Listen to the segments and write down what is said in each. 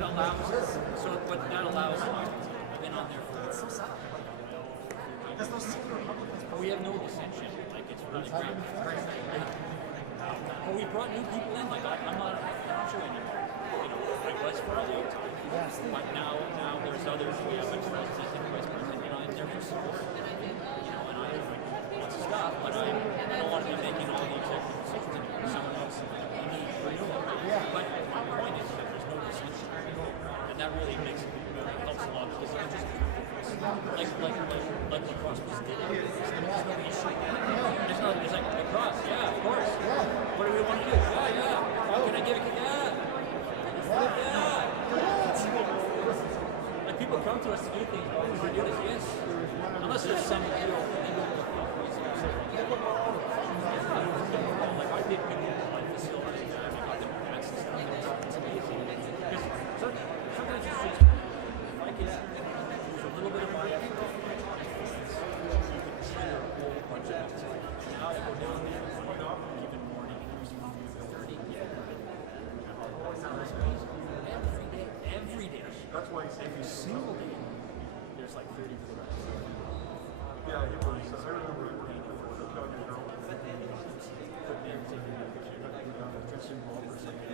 that allows, I've been on there for, we have no dissension, like it's really great. But we brought new people in, like I'm not sure anymore. I was for a long time. But now there's others. We have a president and vice president, and they're for support. And I want stuff, but I don't want to be making all the executive decisions anymore. Someone else, we need renewal. But my point is that there's no dissension. And that really helps a lot because it's just like lacrosse was did. There's no issue. It's like lacrosse, yeah, of course. What do we want to do? Yeah. How can I give it? Yeah. Like people come to us to do things, but we do this, yes. Unless there's some like I did people like facilities and I got them grants and stuff. It's amazing. Because sometimes it's just like it's a little bit of my effort. A whole bunch of it. Now I go down there even morning and there's 30 every day. That's why every single day there's like 30 people. Yeah, it was. I remember it was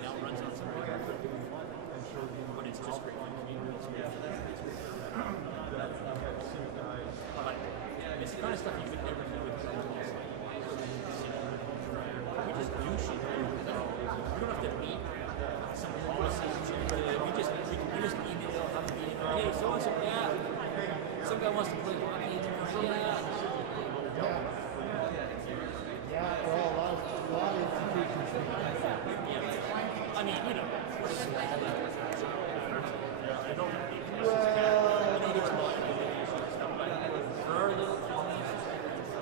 now it runs on some but it's just great. It's the kind of stuff you would never do with we just do shit. We don't have to meet some policies. We just email, have a meeting. Hey, so and so, yeah. Some guy wants to play hockey. Yeah. Well, a lot of institutions. Yeah. I mean, we're small. I don't think there's a lot of stuff, but for our little communities,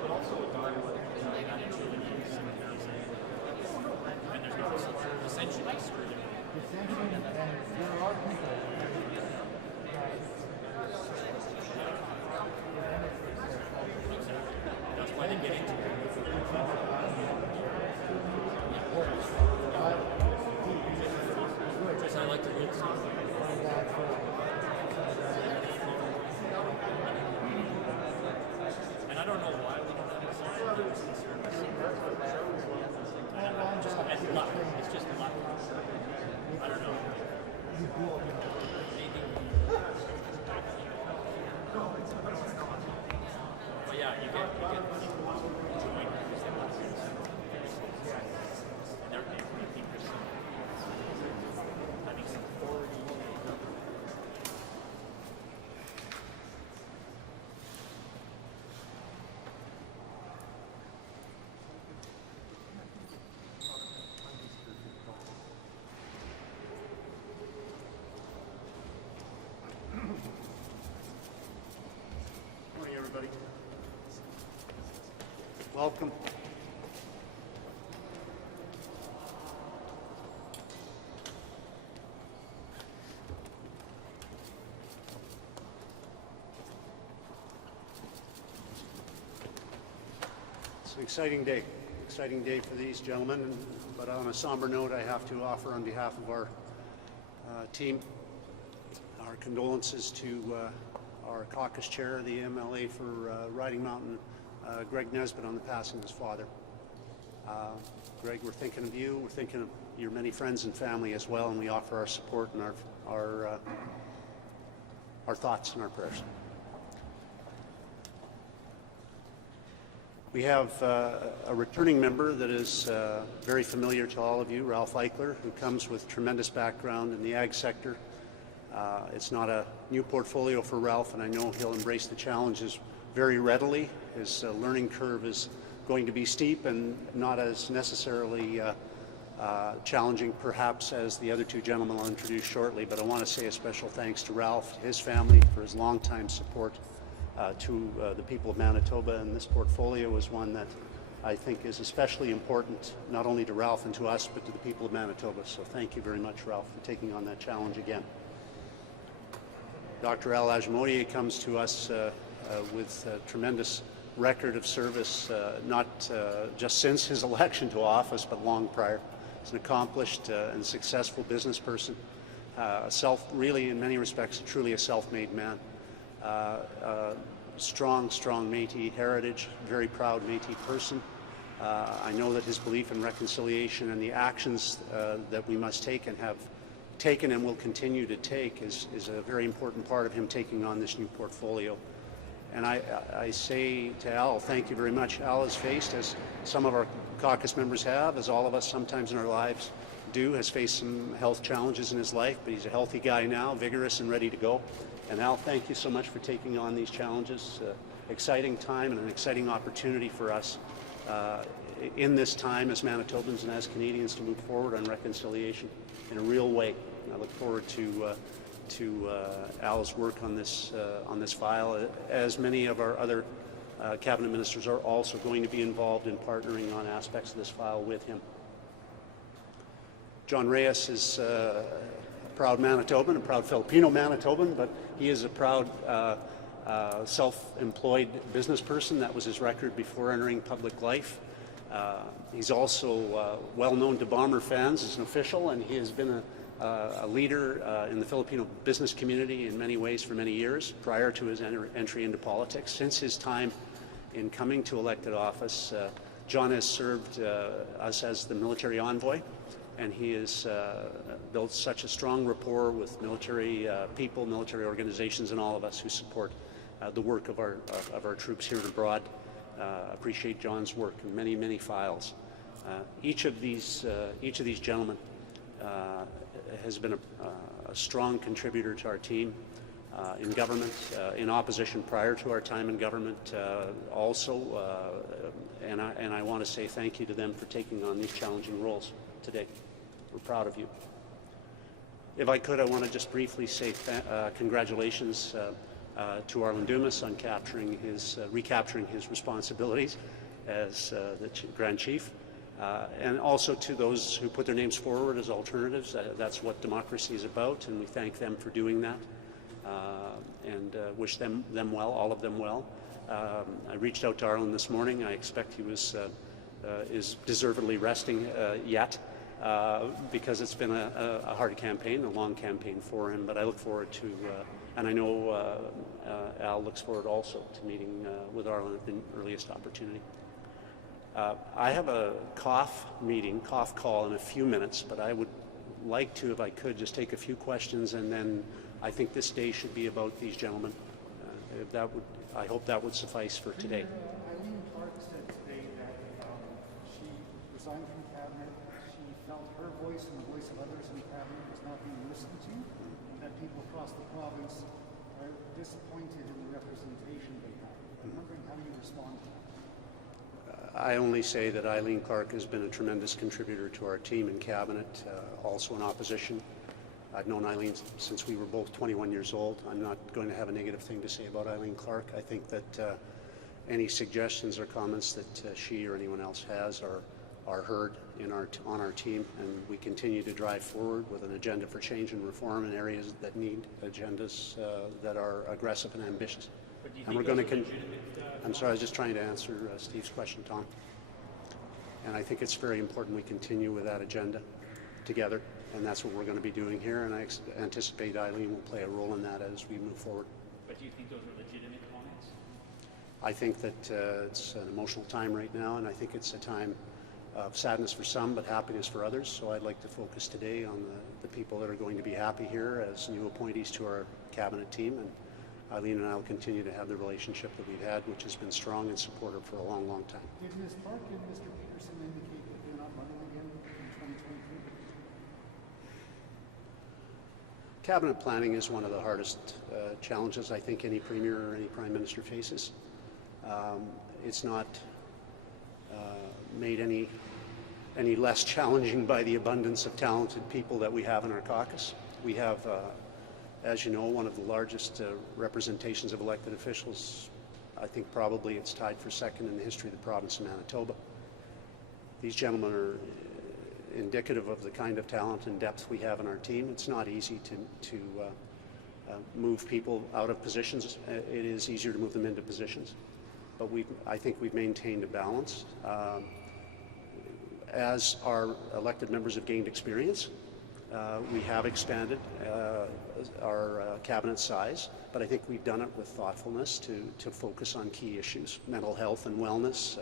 but also a guy with and there's no essentially screwed. And there are people. That's why they get into it. Because I like to read stuff. And I don't know why we don't have a service. It's luck. It's just luck. I don't know. But yeah, you get joined because they want to and they're making having some authority. Morning, everybody. Welcome. It's an exciting day for these gentlemen, but on a somber note, I have to offer on behalf of our team our condolences to our caucus chair, the MLA for Riding Mountain, Greg Nesbitt, on the passing of his father. Greg, we're thinking of you. We're thinking of your many friends and family as well, and we offer our support and our thoughts and our prayers. We have a returning member that is very familiar to all of you, Ralph Eichler, who comes with tremendous background in the ag sector. It's not a new portfolio for Ralph, and I know he'll embrace the challenges very readily. His learning curve is going to be steep and not as necessarily challenging perhaps as the other two gentlemen I'll introduce shortly, but I want to say a special thanks to Ralph, his family, for his longtime support to the people of Manitoba, and this portfolio is one that I think is especially important not only to Ralph and to us, but to the people of Manitoba. So thank you very much, Ralph, for taking on that challenge again. Dr. Al Ajmodieh comes to us with a tremendous record of service, not just since his election to office, but long prior. He's an accomplished and successful business person, really in many respects, truly a self-made man. Strong Métis heritage, very proud Métis person. I know that his belief in reconciliation and the actions that we must take and have taken and will continue to take is a very important part of him taking on this new portfolio. And I say to Al, thank you very much. Al has faced, as some of our caucus members have, as all of us sometimes in our lives do, has faced some health challenges in his life, but he's a healthy guy now, vigorous and ready to go. And Al, thank you so much for taking on these challenges. Exciting time and an exciting opportunity for us in this time as Manitobans and as Canadians to move forward on reconciliation in a real way. And I look forward to Al's work on this file, as many of our other cabinet ministers are also going to be involved in partnering on aspects of this file with him. John Reyes is a proud Manitoban, a proud Filipino Manitoban, but he is a proud self-employed business person. That was his record before entering public life. He's also well known to Bomber fans as an official, and he has been a leader in the Filipino business community in many ways for many years prior to his entry into politics. Since his time in coming to elected office, John has served us as the military envoy, and he has built such a strong rapport with military people, military organizations, and all of us who support the work of our troops here and abroad. Appreciate John's work in many files. Each of these gentlemen has been a strong contributor to our team in government, in opposition prior to our time in government also, and I want to say thank you to them for taking on these challenging roles today. We're proud of you. If I could, I want to just briefly say congratulations to Arlen Dumas on recapturing his responsibilities as the Grand Chief. And also to those who put their names forward as alternatives. That's what democracy is about, and we thank them for doing that and wish them well, all of them well. I reached out to Arlen this morning. I expect he is deservedly resting yet because it's been a hard campaign, a long campaign for him, but I look forward to, and I know Al looks forward also to meeting with Arlen at the earliest opportunity. I have a cough call in a few minutes, but I would like to, if I could, just take a few questions, and then I think this day should be about these gentlemen. I hope that would suffice for today. Eileen Clark said today that she resigned from cabinet. She felt her voice and the voice of others in cabinet was not being listened to, and that people across the province are disappointed in the representation they have. I'm wondering how you respond to that. I only say that Eileen Clark has been a tremendous contributor to our team in cabinet, also in opposition. I've known Eileen since we were both 21 years old. I'm not going to have a negative thing to say about Eileen Clark. I think that any suggestions or comments that she or anyone else has are heard on our team, and we continue to drive forward with an agenda for change and reform in areas that need agendas that are aggressive and ambitious. And we're going to. I'm sorry, I was just trying to answer Steve's question, Tom. And I think it's very important we continue with that agenda together, and that's what we're going to be doing here. And I anticipate Eileen will play a role in that as we move forward. But do you think those are legitimate comments? I think that it's an emotional time right now, and I think it's a time of sadness for some, but happiness for others. So I'd like to focus today on the people that are going to be happy here as new appointees to our cabinet team. And Eileen and I will continue to have the relationship that we've had, which has been strong and supportive for a long time. Did Ms. Park and Mr. Peterson indicate that they're not running again in 2023? Cabinet planning is one of the hardest challenges I think any premier or any prime minister faces. It's not made any less challenging by the abundance of talented people that we have in our caucus. We have as you know, one of the largest representations of elected officials. I think probably it's tied for second in the history of the province of Manitoba. These gentlemen are indicative of the kind of talent and depth we have in our team. It's not easy to move people out of positions. It is easier to move them into positions. But I think we've maintained a balance. As our elected members have gained experience, We have expanded our cabinet size, but I think we've done it with thoughtfulness to focus on key issues. Mental health and wellness,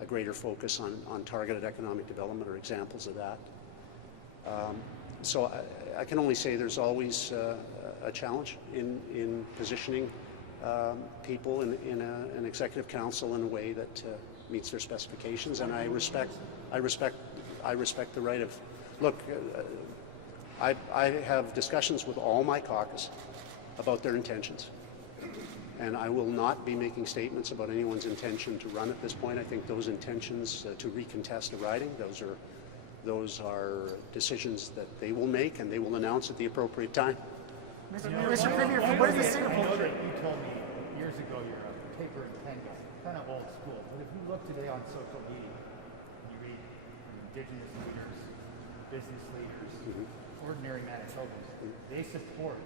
a greater focus on targeted economic development are examples of that. So I can only say there's always a challenge in positioning people in an executive council in a way that meets their specifications, and I respect the right of. Look, I have discussions with all my caucus about their intentions, and I will not be making statements about anyone's intention to run at this point. I think those intentions to recontest a riding, those are decisions that they will make, and they will announce at the appropriate time. Mr. Premier, where does the Singapore? You told me years ago you're a paper and pen guy, kind of old school. But if you look today on social media, you read Indigenous leaders, business leaders, ordinary Manitobans, they support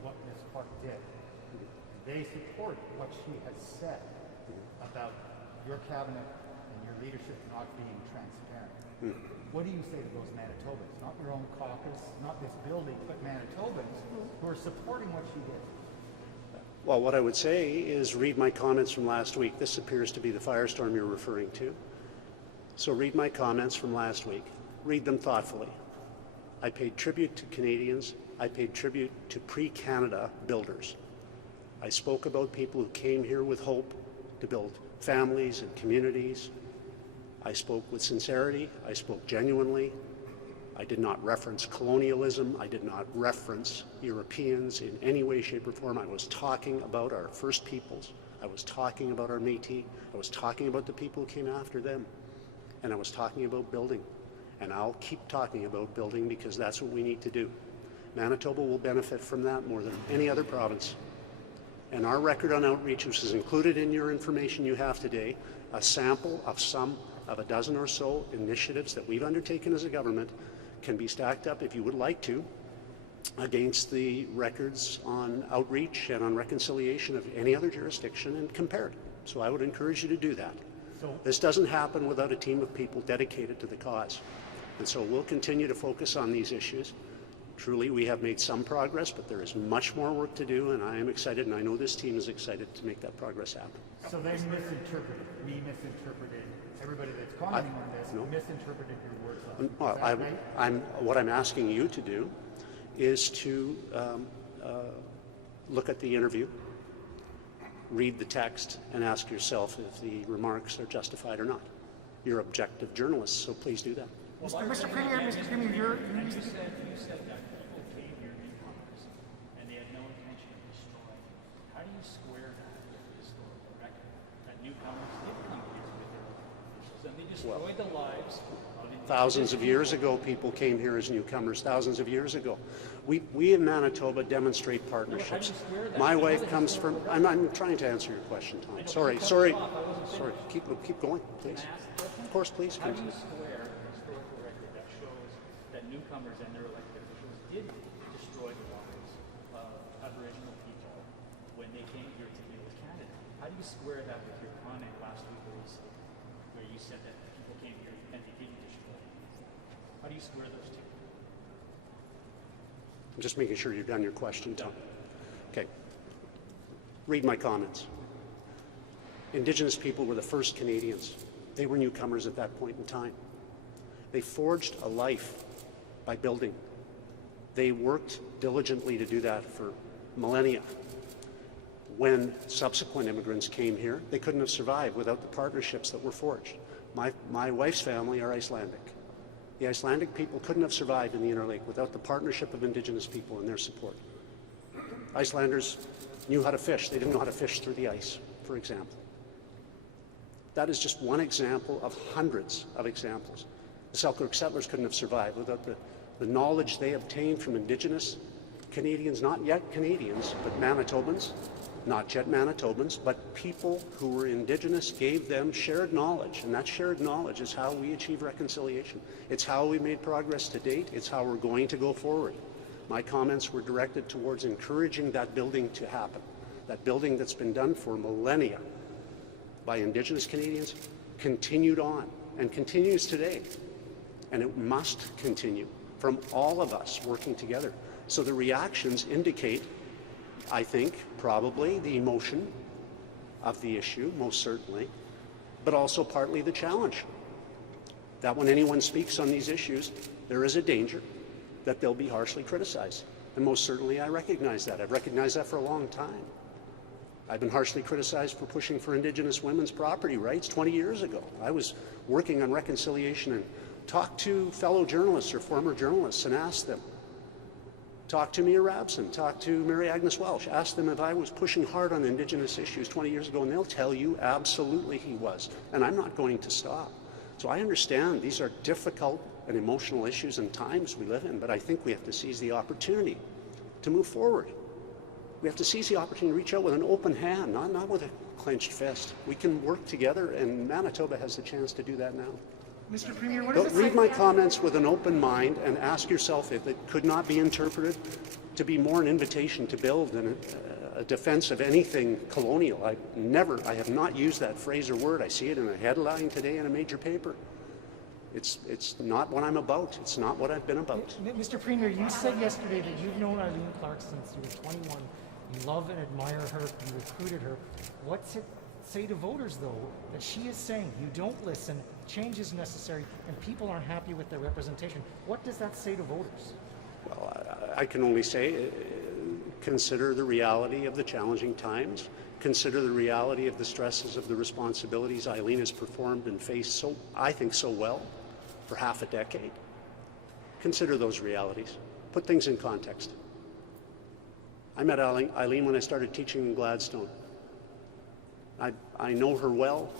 what Ms. Clark did. They support what she has said about your cabinet and your leadership not being transparent. What do you say to those Manitobans, not your own caucus, not this building, but Manitobans who are supporting what she did? Well, what I would say is read my comments from last week. This appears to be the firestorm you're referring to. So read my comments from last week. Read them thoughtfully. I paid tribute to Canadians. I paid tribute to pre-Canada builders. I spoke about people who came here with hope to build families and communities. I spoke with sincerity. I spoke genuinely. I did not reference colonialism. I did not reference Europeans in any way, shape, or form. I was talking about our First Peoples. I was talking about our Métis. I was talking about the people who came after them. And I was talking about building. And I'll keep talking about building because that's what we need to do. Manitoba will benefit from that more than any other province. And our record on outreach, which is included in your information you have today, a sample of some of a dozen or so initiatives that we've undertaken as a government, can be stacked up, if you would like to, against the records on outreach and on reconciliation of any other jurisdiction and compared. So I would encourage you to do that. This doesn't happen without a team of people dedicated to the cause. And so we'll continue to focus on these issues. Truly, we have made some progress, but there is much more work to do, and I am excited, and I know this team is excited to make that progress happen. So they misinterpreted, we misinterpreted, everybody that's commenting on this misinterpreted your words. Well, what I'm asking you to do is to look at the interview, read the text, and ask yourself if the remarks are justified or not. You're objective journalists, so please do that. Mr. Premier, you said that people came here newcomers and they had no intention of destroying. How do you square that with the historical record? That newcomers did come here with their officials and they destroyed the lives of thousands of years ago, people came here as newcomers, thousands of years ago. We in Manitoba demonstrate partnerships. My wife comes from, I'm trying to answer your question, Tom. Sorry. Keep going, please. Of course, please. How do you square a historical record that shows that newcomers and their elected officials did destroy the lives of Aboriginal people when they came here to deal with Canada? How do you square that with your comment last week where you said that people came here and they didn't destroy? How do you square those two? I'm just making sure you've done your question, Tom. Okay. Read my comments. Indigenous people were the first Canadians. They were newcomers at that point in time. They forged a life by building. They worked diligently to do that for millennia. When subsequent immigrants came here, they couldn't have survived without the partnerships that were forged. My wife's family are Icelandic. The Icelandic people couldn't have survived in the Inner Lake without the partnership of Indigenous people and their support. Icelanders knew how to fish. They didn't know how to fish through the ice, for example. That is just one example of hundreds of examples. The Selkirk settlers couldn't have survived without the knowledge they obtained from Indigenous Canadians, not yet Canadians, but Manitobans, not yet Manitobans, but people who were Indigenous gave them shared knowledge, and that shared knowledge is how we achieve reconciliation. It's how we made progress to date. It's how we're going to go forward. My comments were directed towards encouraging that building to happen, that building that's been done for millennia by Indigenous Canadians, continued on and continues today. And it must continue from all of us working together. So the reactions indicate, I think, probably the emotion of the issue, most certainly, but also partly the challenge. That when anyone speaks on these issues, there is a danger that they'll be harshly criticized. And most certainly I recognize that. I've recognized that for a long time. I've been harshly criticized for pushing for Indigenous women's property rights 20 years ago. I was working on reconciliation and talked to fellow journalists or former journalists and asked them. Talked to Mia Rabson, talked to Mary Agnes Welsh, asked them if I was pushing hard on Indigenous issues 20 years ago, and they'll tell you absolutely he was. And I'm not going to stop. So I understand these are difficult and emotional issues and times we live in, but I think we have to seize the opportunity to move forward. We have to seize the opportunity to reach out with an open hand, not with a clenched fist. We can work together, and Manitoba has the chance to do that now. Mr. Premier, what Don't does it read say? my comments with an open mind and ask yourself if it could not be interpreted to be more an invitation to build than a defense of anything colonial. I have not used that phrase or word. I see it in a headline today in a major paper. It's not what I'm about. It's not what I've been about. Mr. Premier, you said yesterday that you've known Eileen Clark since you were 21. You love and admire her. You recruited her. What's it say to voters, though, that she is saying you don't listen, change is necessary, and people aren't happy with their representation? What does that say to voters? Well, I can only say consider the reality of the challenging times. Consider the reality of the stresses of the responsibilities Eileen has performed and faced I think so well for half a decade. Consider those realities. Put things in context. I met Eileen when I started teaching in Gladstone. I know her well.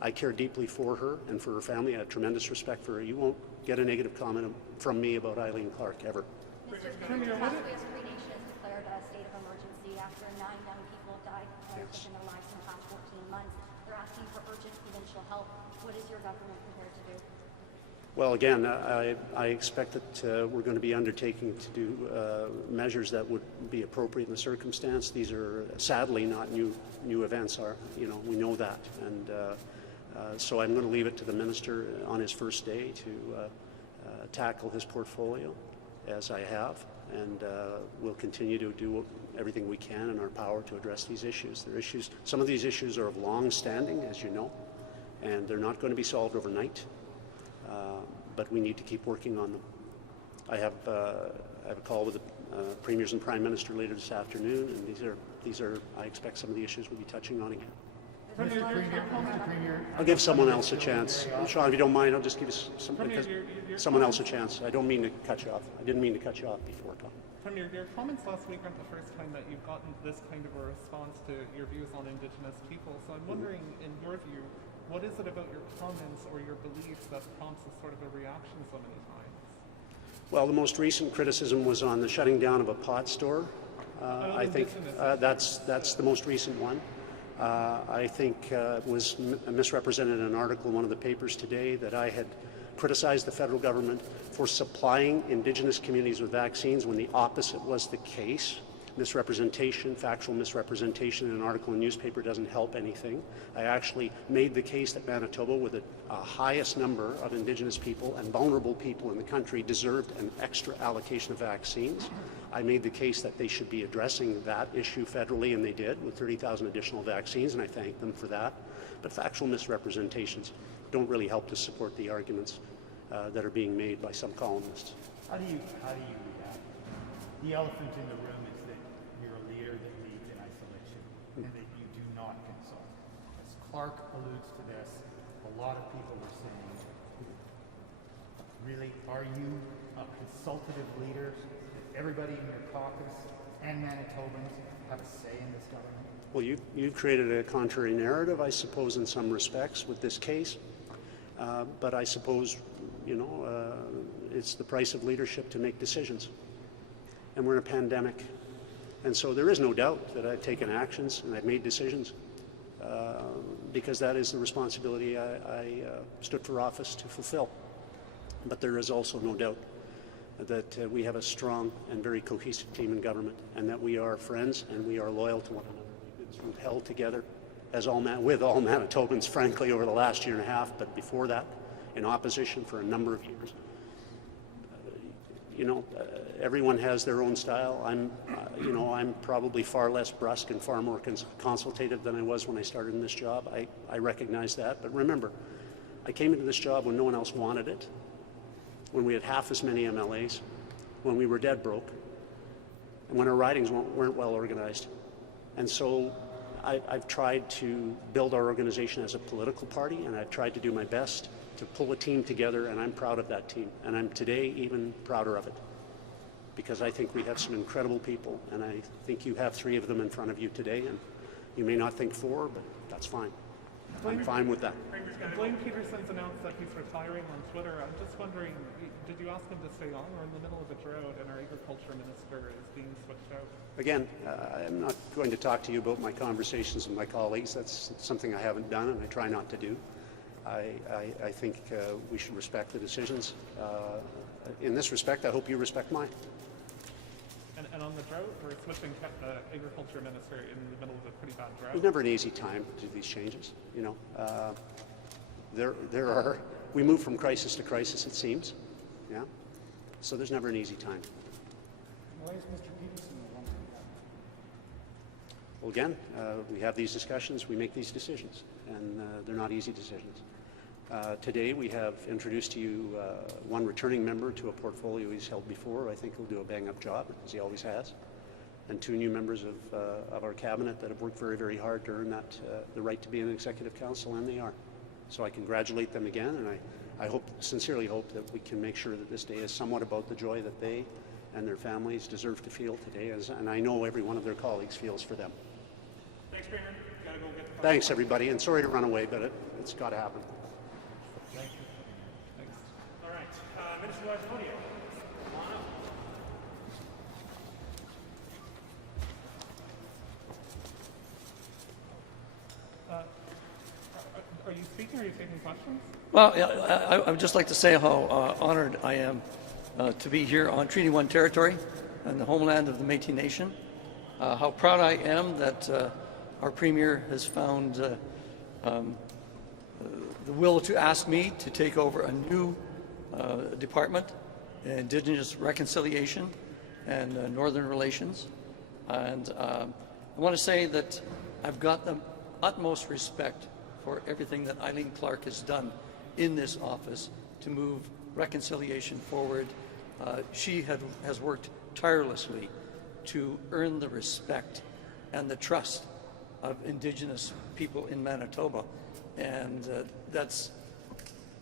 I care deeply for her and for her family. I have tremendous respect for her. You won't get a negative comment from me about Eileen Clark ever. Mr. Premier, last week, Three Nations declared a state of emergency after 9 young people died within their lives in the past 14 months. They're asking for urgent provincial help. What is your government prepared to do? Well, again, I expect that we're going to be undertaking to do measures that would be appropriate in the circumstance. These are sadly not new events. We know that, and so I'm going to leave it to the minister on his first day to tackle his portfolio, as I have, and we'll continue to do everything we can in our power to address these issues. Some of these issues are of long standing, as you know, and they're not going to be solved overnight. But we need to keep working on them. I have a call with the premiers and prime minister later this afternoon, and these are I expect some of the issues we'll be touching on again. Mr. Premier, I'll give someone else a chance. Sean, if you don't mind, I'll just give someone else a chance. I don't mean to cut you off. I didn't mean to cut you off before, Tom. Premier, your comments last week aren't the first time that you've gotten this kind of a response to your views on Indigenous people. So I'm wondering, in your view, what is it about your comments or your beliefs that prompts a sort of a reaction so many times? Well, the most recent criticism was on the shutting down of a pot store. I think that's the most recent one. I think was misrepresented in an article in one of the papers today that I had criticized the federal government for supplying Indigenous communities with vaccines when the opposite was the case. Misrepresentation, factual misrepresentation in an article in a newspaper doesn't help anything. I actually made the case that Manitoba, with the highest number of Indigenous people and vulnerable people in the country, deserved an extra allocation of vaccines. I made the case that they should be addressing that issue federally, and they did, with 30,000 additional vaccines, and I thank them for that. But factual misrepresentations don't really help to support the arguments that are being made by some columnists. how do you react? The elephant in the room is that you're a leader that leads in isolation and that you do not consult. As Clark alludes to this, a lot of people were saying, really, are you a consultative leader? That everybody in your caucus and Manitobans have a say in this government? Well, you've created a contrary narrative, I suppose, in some respects with this case. But I suppose, it's the price of leadership to make decisions. And we're in a pandemic. And so there is no doubt that I've taken actions and I've made decisions because that is the responsibility I stood for office to fulfill. But there is also no doubt that we have a strong and very cohesive team in government, and that we are friends and we are loyal to one another. We've held together with all Manitobans, frankly, over the last year and a half, but before that, in opposition for a number of years. everyone has their own style. I'm probably far less brusque and far more consultative than I was when I started in this job. I recognize that, but remember, I came into this job when no one else wanted it, when we had half as many MLAs, when we were dead broke, and when our ridings weren't well organized. And so I've tried to build our organization as a political party, and I've tried to do my best to pull a team together, and I'm proud of that team. And I'm today even prouder of it, because I think we have some incredible people, and I think you have 3 of them in front of you today, and you may not think 4, but that's fine. I'm fine with that. Blaine Peterson's announced that he's retiring on Twitter. I'm just wondering, did you ask him to stay on? We're in the middle of a drought and our agriculture minister is being switched out. Again, I'm not going to talk to you about my conversations with my colleagues. That's something I haven't done and I try not to do. I think we should respect the decisions. In this respect, I hope you respect mine. And on the drought, we're switching the agriculture minister in the middle of a pretty bad drought. It's never an easy time to do these changes. We move from crisis to crisis, it seems. Yeah. So there's never an easy time. Why is Mr. Peterson the one to do that? Well, again, we have these discussions, we make these decisions, and they're not easy decisions. Today we have introduced to you one returning member to a portfolio he's held before. I think he'll do a bang-up job, as he always has. And 2 new members of our cabinet that have worked very, very hard to earn that the right to be in an executive council, and they are. So I congratulate them again, and I sincerely hope that we can make sure that this day is somewhat about the joy that they and their families deserve to feel today, and I know every one of their colleagues feels for them. Thanks, Premier. Gotta go get the Thanks, everybody, and sorry to run away, but it's got to happen. Thanks. All right. Minister Lajonia. Are you speaking or are you taking questions? Well, I would just like to say how honored I am to be here on Treaty 1 territory and the homeland of the Métis Nation. How proud I am that our Premier has found the will to ask me to take over a new department, Indigenous Reconciliation and Northern Relations. And I want to say that I've got the utmost respect for everything that Eileen Clark has done in this office to move reconciliation forward. She has worked tirelessly to earn the respect and the trust of Indigenous people in Manitoba, and that's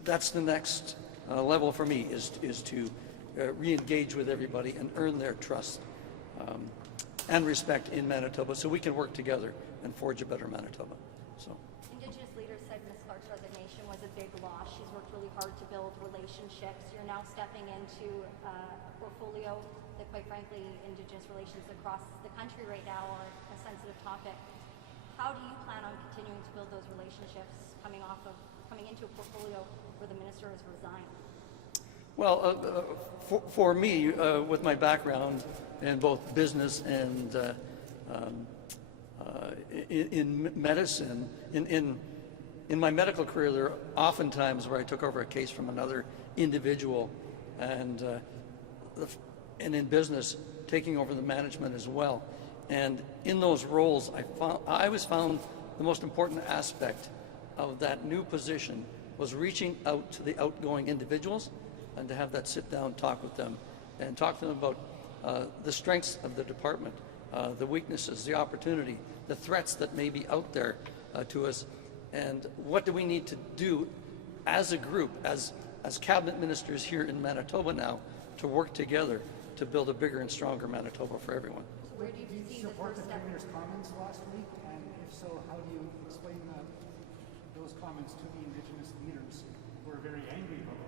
the next level for me, is to re-engage with everybody and earn their trust and respect in Manitoba, so we can work together and forge a better Manitoba. So. Indigenous leaders said Ms. Clark's resignation was a big loss. She's worked really hard to build relationships. You're now stepping into a portfolio that, quite frankly, Indigenous relations across the country right now are a sensitive topic. How do you plan on continuing to build those relationships coming into a portfolio where the minister has resigned? Well, for me, with my background in both business and in medicine, in my medical career, there are often times where I took over a case from another individual, and in business, taking over the management as well. And in those roles, I always found the most important aspect of that new position was reaching out to the outgoing individuals and to have that sit-down talk with them and talk to them about the strengths of the department, the weaknesses, the opportunity, the threats that may be out there to us, and what do we need to do as a group, as cabinet ministers here in Manitoba now, to work together to build a bigger and stronger Manitoba for everyone. Where do you see the support first the step? Premier's comments last week? And if so, how do you explain those comments to the Indigenous leaders who are very angry about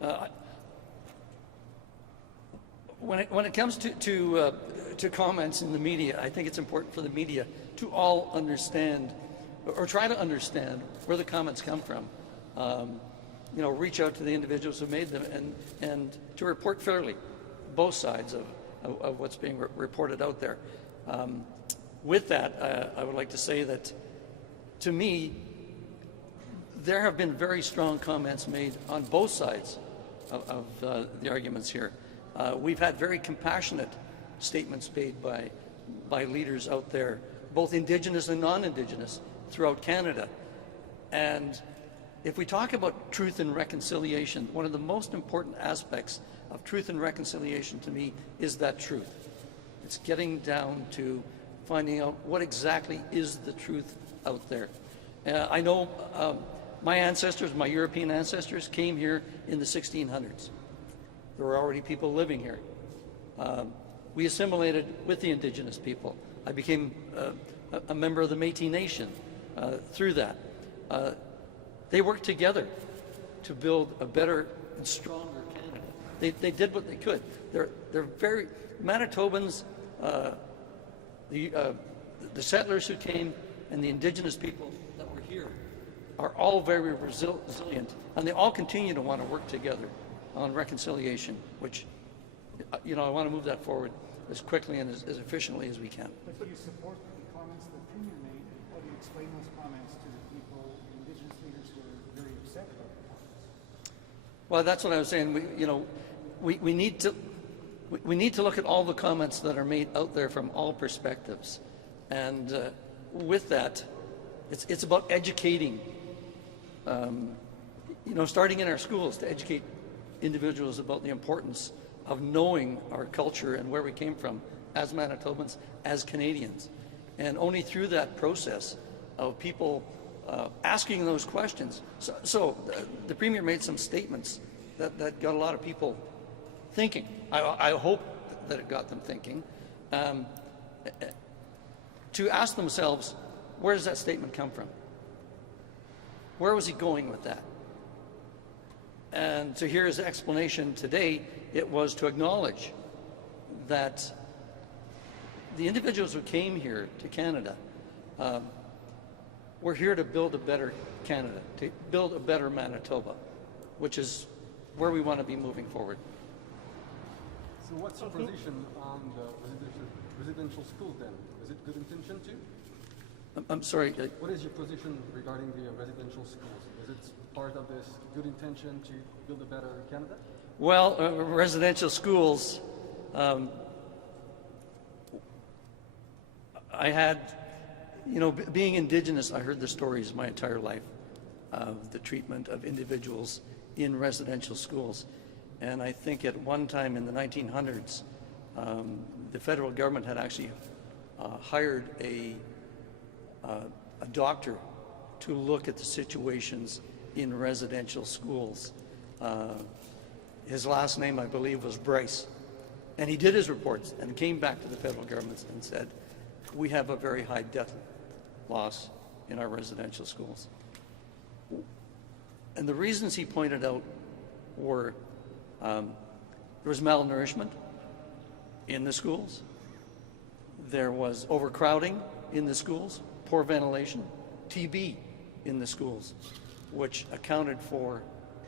the comments? When it comes to comments in the media, I think it's important for the media to all understand, or try to understand, where the comments come from. Reach out to the individuals who made them and to report fairly both sides of what's being reported out there. With that, I would like to say that, to me, there have been very strong comments made on both sides of the arguments here. We've had very compassionate statements made by leaders out there, both Indigenous and non-Indigenous, throughout Canada. And if we talk about truth and reconciliation, one of the most important aspects of truth and reconciliation to me is that truth. It's getting down to finding out what exactly is the truth out there. I know my ancestors, my European ancestors, came here in the 1600s. There were already people living here. We assimilated with the Indigenous people. I became a member of the Métis Nation through that. They worked together to build a better and stronger Canada. They did what they could. They're very Manitobans, the settlers who came, and the Indigenous people that were here are all very resilient, and they all continue to want to work together on reconciliation, which, I want to move that forward as quickly and as efficiently as we can. But do you support the comments that the Premier made, and how do you explain those comments to the people, Indigenous leaders who are very upset about the comments? Well, that's what I was saying. We need to look at all the comments that are made out there from all perspectives, and with that, it's about educating. Starting in our schools to educate individuals about the importance of knowing our culture and where we came from as Manitobans, as Canadians. And only through that process of people asking those questions. So the Premier made some statements that got a lot of people thinking. I hope that it got them thinking. To ask themselves, where does that statement come from? Where was he going with that? And to hear his explanation today, it was to acknowledge that the individuals who came here to Canada were here to build a better Canada, to build a better Manitoba, which is where we want to be moving forward. So what's your position on the residential schools then? Is it good intention too? I'm sorry. What is your position regarding the residential schools? Is it part of this good intention to build a better Canada? Well, residential schools, I had, being Indigenous, I heard the stories my entire life of the treatment of individuals in residential schools. And I think at one time in the 1900s, the federal government had actually hired a doctor to look at the situations in residential schools. His last name, I believe, was Bryce. And he did his reports and came back to the federal government and said, we have a very high death loss in our residential schools. And the reasons he pointed out were there was malnourishment in the schools, there was overcrowding in the schools, poor ventilation, TB in the schools, which accounted for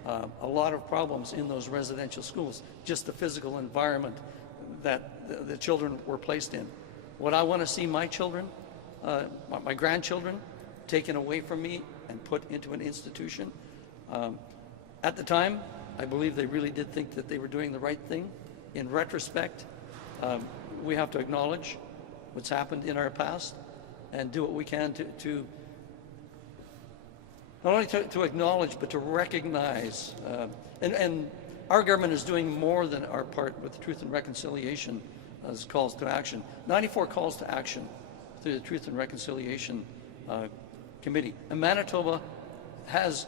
a lot of problems in those residential schools, just the physical environment that the children were placed in. Would I want to see my children, my grandchildren, taken away from me and put into an institution? At the time, I believe they really did think that they were doing the right thing. In retrospect, we have to acknowledge what's happened in our past and do what we can to not only to acknowledge, but to recognize. And our government is doing more than our part with Truth and Reconciliation as calls to action. 94 calls to action through the Truth and Reconciliation Committee. And Manitoba has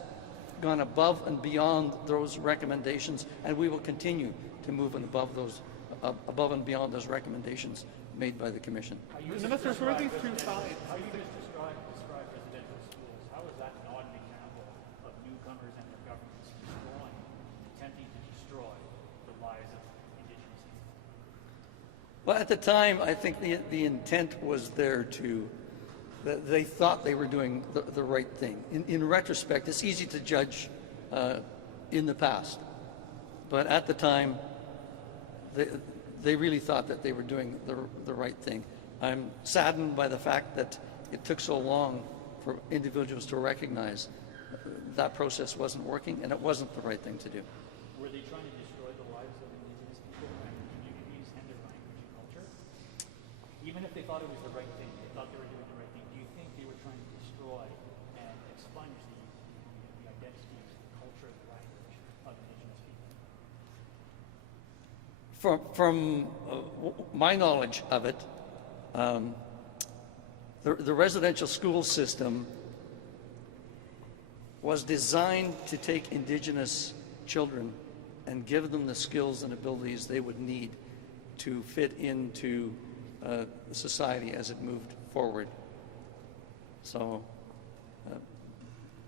gone above and beyond those recommendations, and we will continue to move above and beyond those recommendations made by the Commission. Minister, for these two sides, How you just describe residential schools, how is that not an example of newcomers and their governments attempting to destroy the lives of Indigenous people? Well, at the time, I think the intent was there they thought they were doing the right thing. In retrospect, it's easy to judge in the past, but at the time, they really thought that they were doing the right thing. I'm saddened by the fact that it took so long for individuals to recognize that process wasn't working and it wasn't the right thing to do. Were they trying to destroy the lives of Indigenous people and communities and their language and culture? Even if they thought it was the right thing, they thought they were doing the right thing, do you think they were trying to destroy and expunge the identities, the culture, the language of Indigenous people? From my knowledge of it, the residential school system was designed to take Indigenous children and give them the skills and abilities they would need to fit into society as it moved forward. So, Do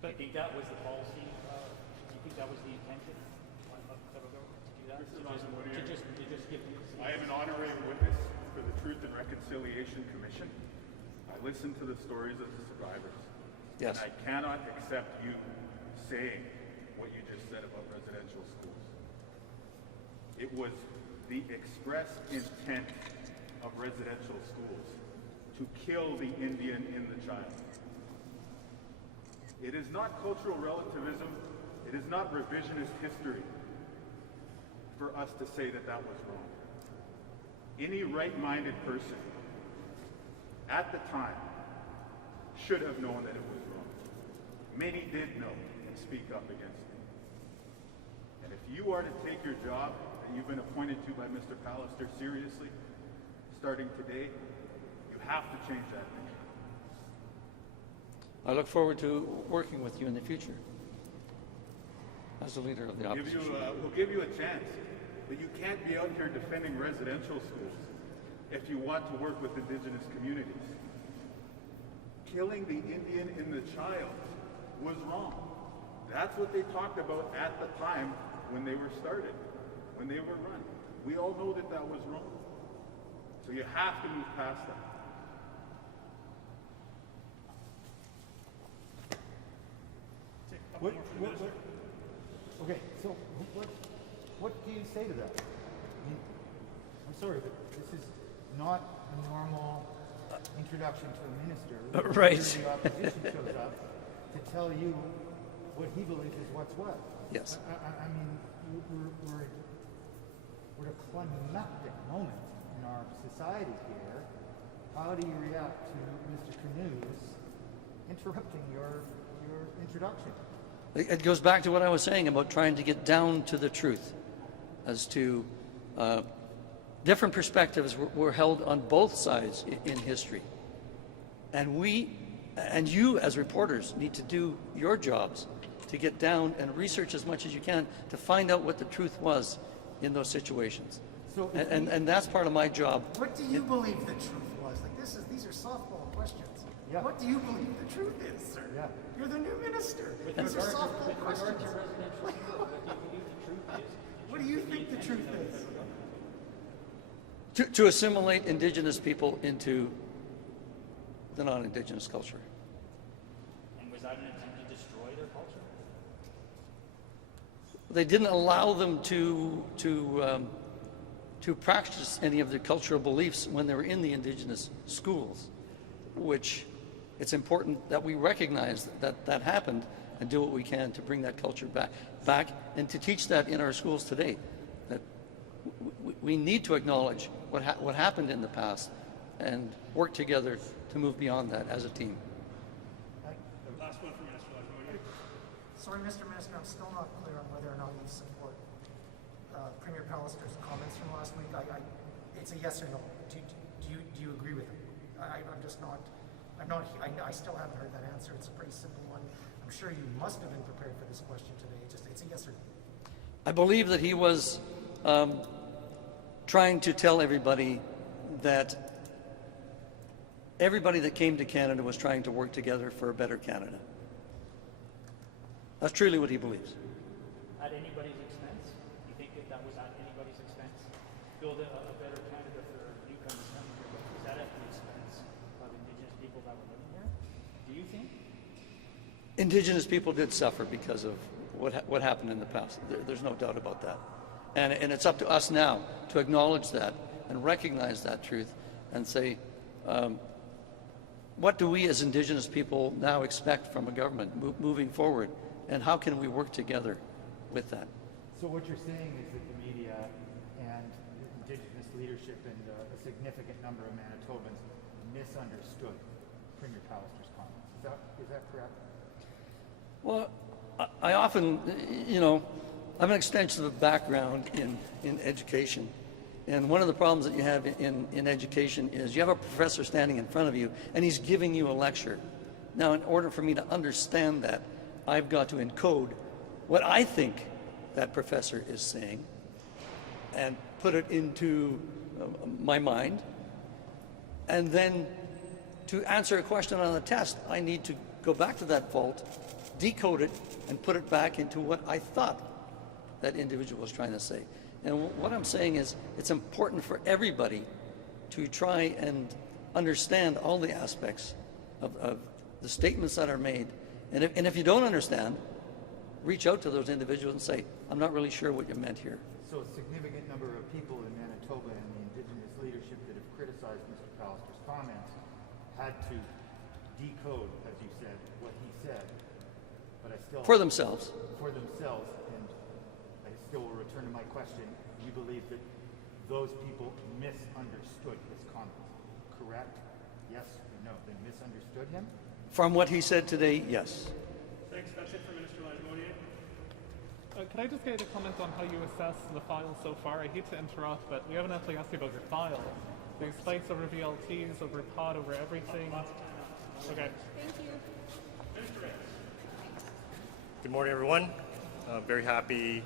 you think that was the policy? Do you think that was the intention of the federal government to do that? To just give them. I am an honorary witness for the Truth and Reconciliation Commission. I listened to the stories of the survivors. yes. And I cannot accept you saying what you just said about residential schools. It was the express intent of residential schools to kill the Indian in the child. It is not cultural relativism. It is not revisionist history for us to say that that was wrong. Any right-minded person at the time should have known that it was wrong. Many did know and speak up against it. And if you are to take your job that you've been appointed to by Mr. Pallister seriously, starting today, you have to change that thinking. I look forward to working with you in the future as the leader of the opposition. We'll give you a chance, but you can't be out here defending residential schools if you want to work with Indigenous communities. Killing the Indian in the child was wrong. That's what they talked about at the time when they were started, when they were run. We all know that that was wrong. So you have to move past that. Okay, so what do you say to that? I mean, I'm sorry, but this is not a normal introduction to a minister. Right. The opposition shows up to tell you what he believes is what's what. Yes. I mean, we're at a climactic moment in our society here. How do you react to Mr. Kinew's interrupting your introduction? It goes back to what I was saying about trying to get down to the truth as to different perspectives were held on both sides in history. And we, and you as reporters, need to do your jobs to get down and research as much as you can to find out what the truth was in those situations. So and that's part of my job. What do you believe the truth was? Like these are softball questions. Yeah. What do you believe the truth is, sir? Yeah. You're the new minister. With These are regard softball to questions. residential schools, what do you believe the truth is? What do you think the truth is? To assimilate Indigenous people into the non-Indigenous culture. And was that an attempt to destroy their culture? They didn't allow them to practice any of their cultural beliefs when they were in the Indigenous schools, which it's important that we recognize that happened and do what we can to bring that culture back and to teach that in our schools today. That we need to acknowledge what happened in the past and work together to move beyond that as a team. Last one from Minister. Sorry, Mr. Minister, I'm still not clear on whether or not you support Premier Pallister's comments from last week. It's a yes or no. Do you agree with him? I'm just not. I still haven't heard that answer. It's a pretty simple one. I'm sure you must have been prepared for this question today. It's a yes or no. I believe that he was trying to tell everybody that everybody that came to Canada was trying to work together for a better Canada. That's truly what he believes. At anybody's expense? You think that was at anybody's expense? Build a better Canada for newcomers coming here, but is that at the expense of Indigenous people that were living here? Do you think? Indigenous people did suffer because of what happened in the past. There's no doubt about that. And it's up to us now to acknowledge that and recognize that truth and say, what do we as Indigenous people now expect from a government moving forward, and how can we work together with that? So what you're saying is that the media and Indigenous leadership and a significant number of Manitobans misunderstood Premier Pallister's comments. Is that correct? Well, I often, I have an extensive background in education. And one of the problems that you have in education is you have a professor standing in front of you and he's giving you a lecture. Now, in order for me to understand that, I've got to encode what I think that professor is saying and put it into my mind. And then to answer a question on the test, I need to go back to that vault, decode it, and put it back into what I thought that individual was trying to say. And what I'm saying is it's important for everybody to try and understand all the aspects of the statements that are made. And if you don't understand, reach out to those individuals and say, I'm not really sure what you meant here. So a significant number of people in Manitoba and the Indigenous leadership that have criticized Mr. Pallister's comments had to decode, as you said, what he said. But I still... For themselves. For themselves. And I still will return to my question. You believe that those people misunderstood his comments, correct? Yes or no? They misunderstood him? From what he said today, yes. Thanks. That's it for Minister Latimodier. Can I just get a comment on how you assess the file so far? I hate to interrupt, but we haven't actually asked you about your file. There's spikes over VLTs, over pod, over everything. Okay. Thank you. Good morning, everyone. Very happy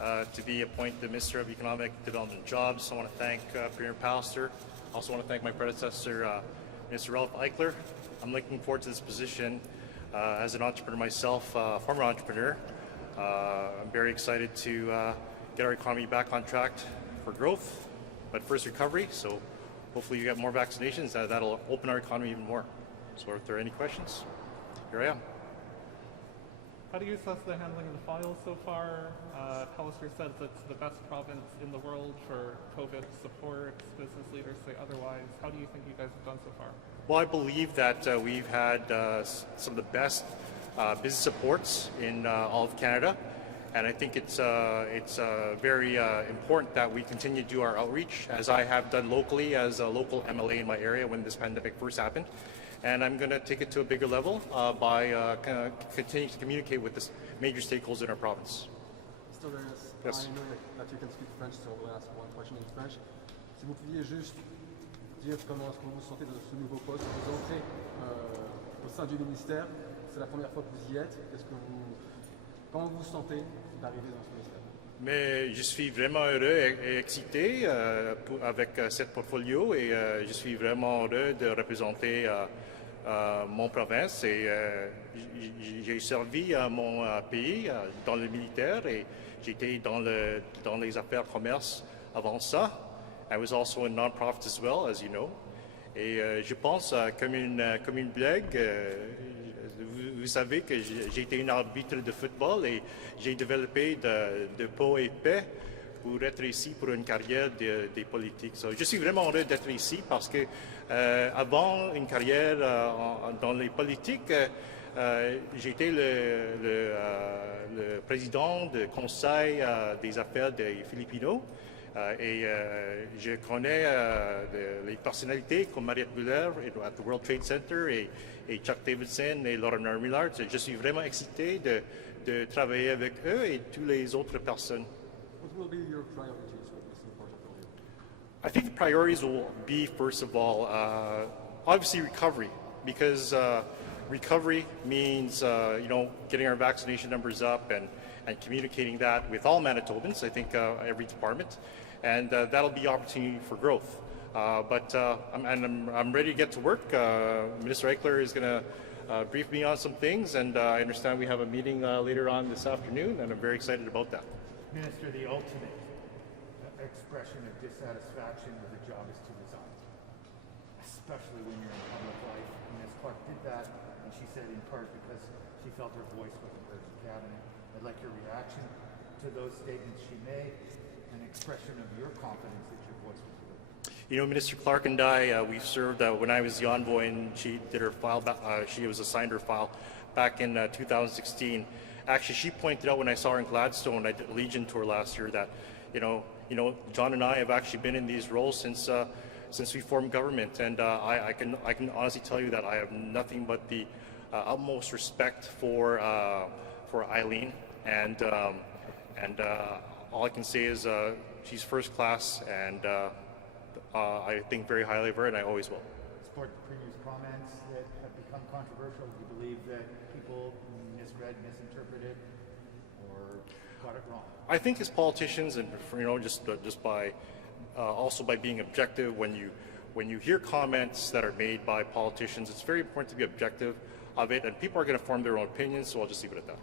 to be appointed the Minister of Economic Development and Jobs. I want to thank Premier Pallister. I also want to thank my predecessor, Minister Ralph Eichler. I'm looking forward to this position as an entrepreneur myself, former entrepreneur. I'm very excited to get our economy back on track for growth, but first recovery. So hopefully you get more vaccinations. That'll open our economy even more. So if there are any questions, here I am. How do you assess the handling of the file so far? Pallister says it's the best province in the world for COVID support. Business leaders say otherwise. How do you think you guys have done so far? Well, I believe that we've had some of the best business supports in all of Canada, and I think it's very important that we continue to do our outreach, as I have done locally as a local MLA in my area when this pandemic first happened. And I'm going to take it to a bigger level by continuing to communicate with the major stakeholders in our province. Mr. Lewis, Yes. I know that you can speak French, so we'll ask one question in French. Si vous pouviez juste dire comment est-ce que vous vous sentez dans ce nouveau poste, vous entrez au sein du ministère, c'est la première fois que vous y êtes. Comment vous vous sentez d'arriver dans ce ministère? Mais je suis vraiment heureux et excité avec cette portfolio et je suis vraiment heureux de représenter mon province et j'ai servi mon pays dans le militaire et j'étais dans les affaires commerce avant ça. I was also in non-profit as well, as you know. Et je pense comme une blague. Vous savez que j'ai été un arbitre de football et j'ai développé de peau et paix pour être ici pour une carrière des politiques. So, je suis vraiment heureux d'être ici parce que avant une carrière dans les politiques, j'étais le président du conseil des affaires des Filipinos. Et je connais les personnalités comme Mariette Muller à the World Trade Center et Chuck Davidson et Lorimer Millard. Je suis vraiment excité de travailler avec eux et toutes les autres personnes. What will be your priorities for this new portfolio? I think the priorities will be, first of all, obviously recovery, because recovery means getting our vaccination numbers up and communicating that with all Manitobans, I think every department, and that'll be opportunity for growth. But I'm ready to get to work. Minister Eichler is going to brief me on some things, and I understand we have a meeting later on this afternoon, and I'm very excited about that. Minister, the ultimate expression of dissatisfaction with the job is to resign, especially when you're in public life. And Ms. Clark did that, and she said in part because she felt her voice wasn't heard in cabinet. I'd like your reaction to those statements she made, an expression of your confidence that your voice was heard. You know, Minister Clark and I, we've served when I was the envoy, and she did her file. She was assigned her file back in 2016, actually, she pointed out when I saw her in Gladstone, I did a Legion tour last year, that John and I have actually been in these roles since we formed government, and I can honestly tell you that I have nothing but the utmost respect for Eileen, and all I can say is she's first class, and I think very highly of her, and I always will. Support the Premier's comments that have become controversial. Do you believe that people misread, misinterpreted, or got it wrong? I think as politicians, and just by also by being objective, when you hear comments that are made by politicians, it's very important to be objective of it, and people are going to form their own opinions. So I'll just leave it at that.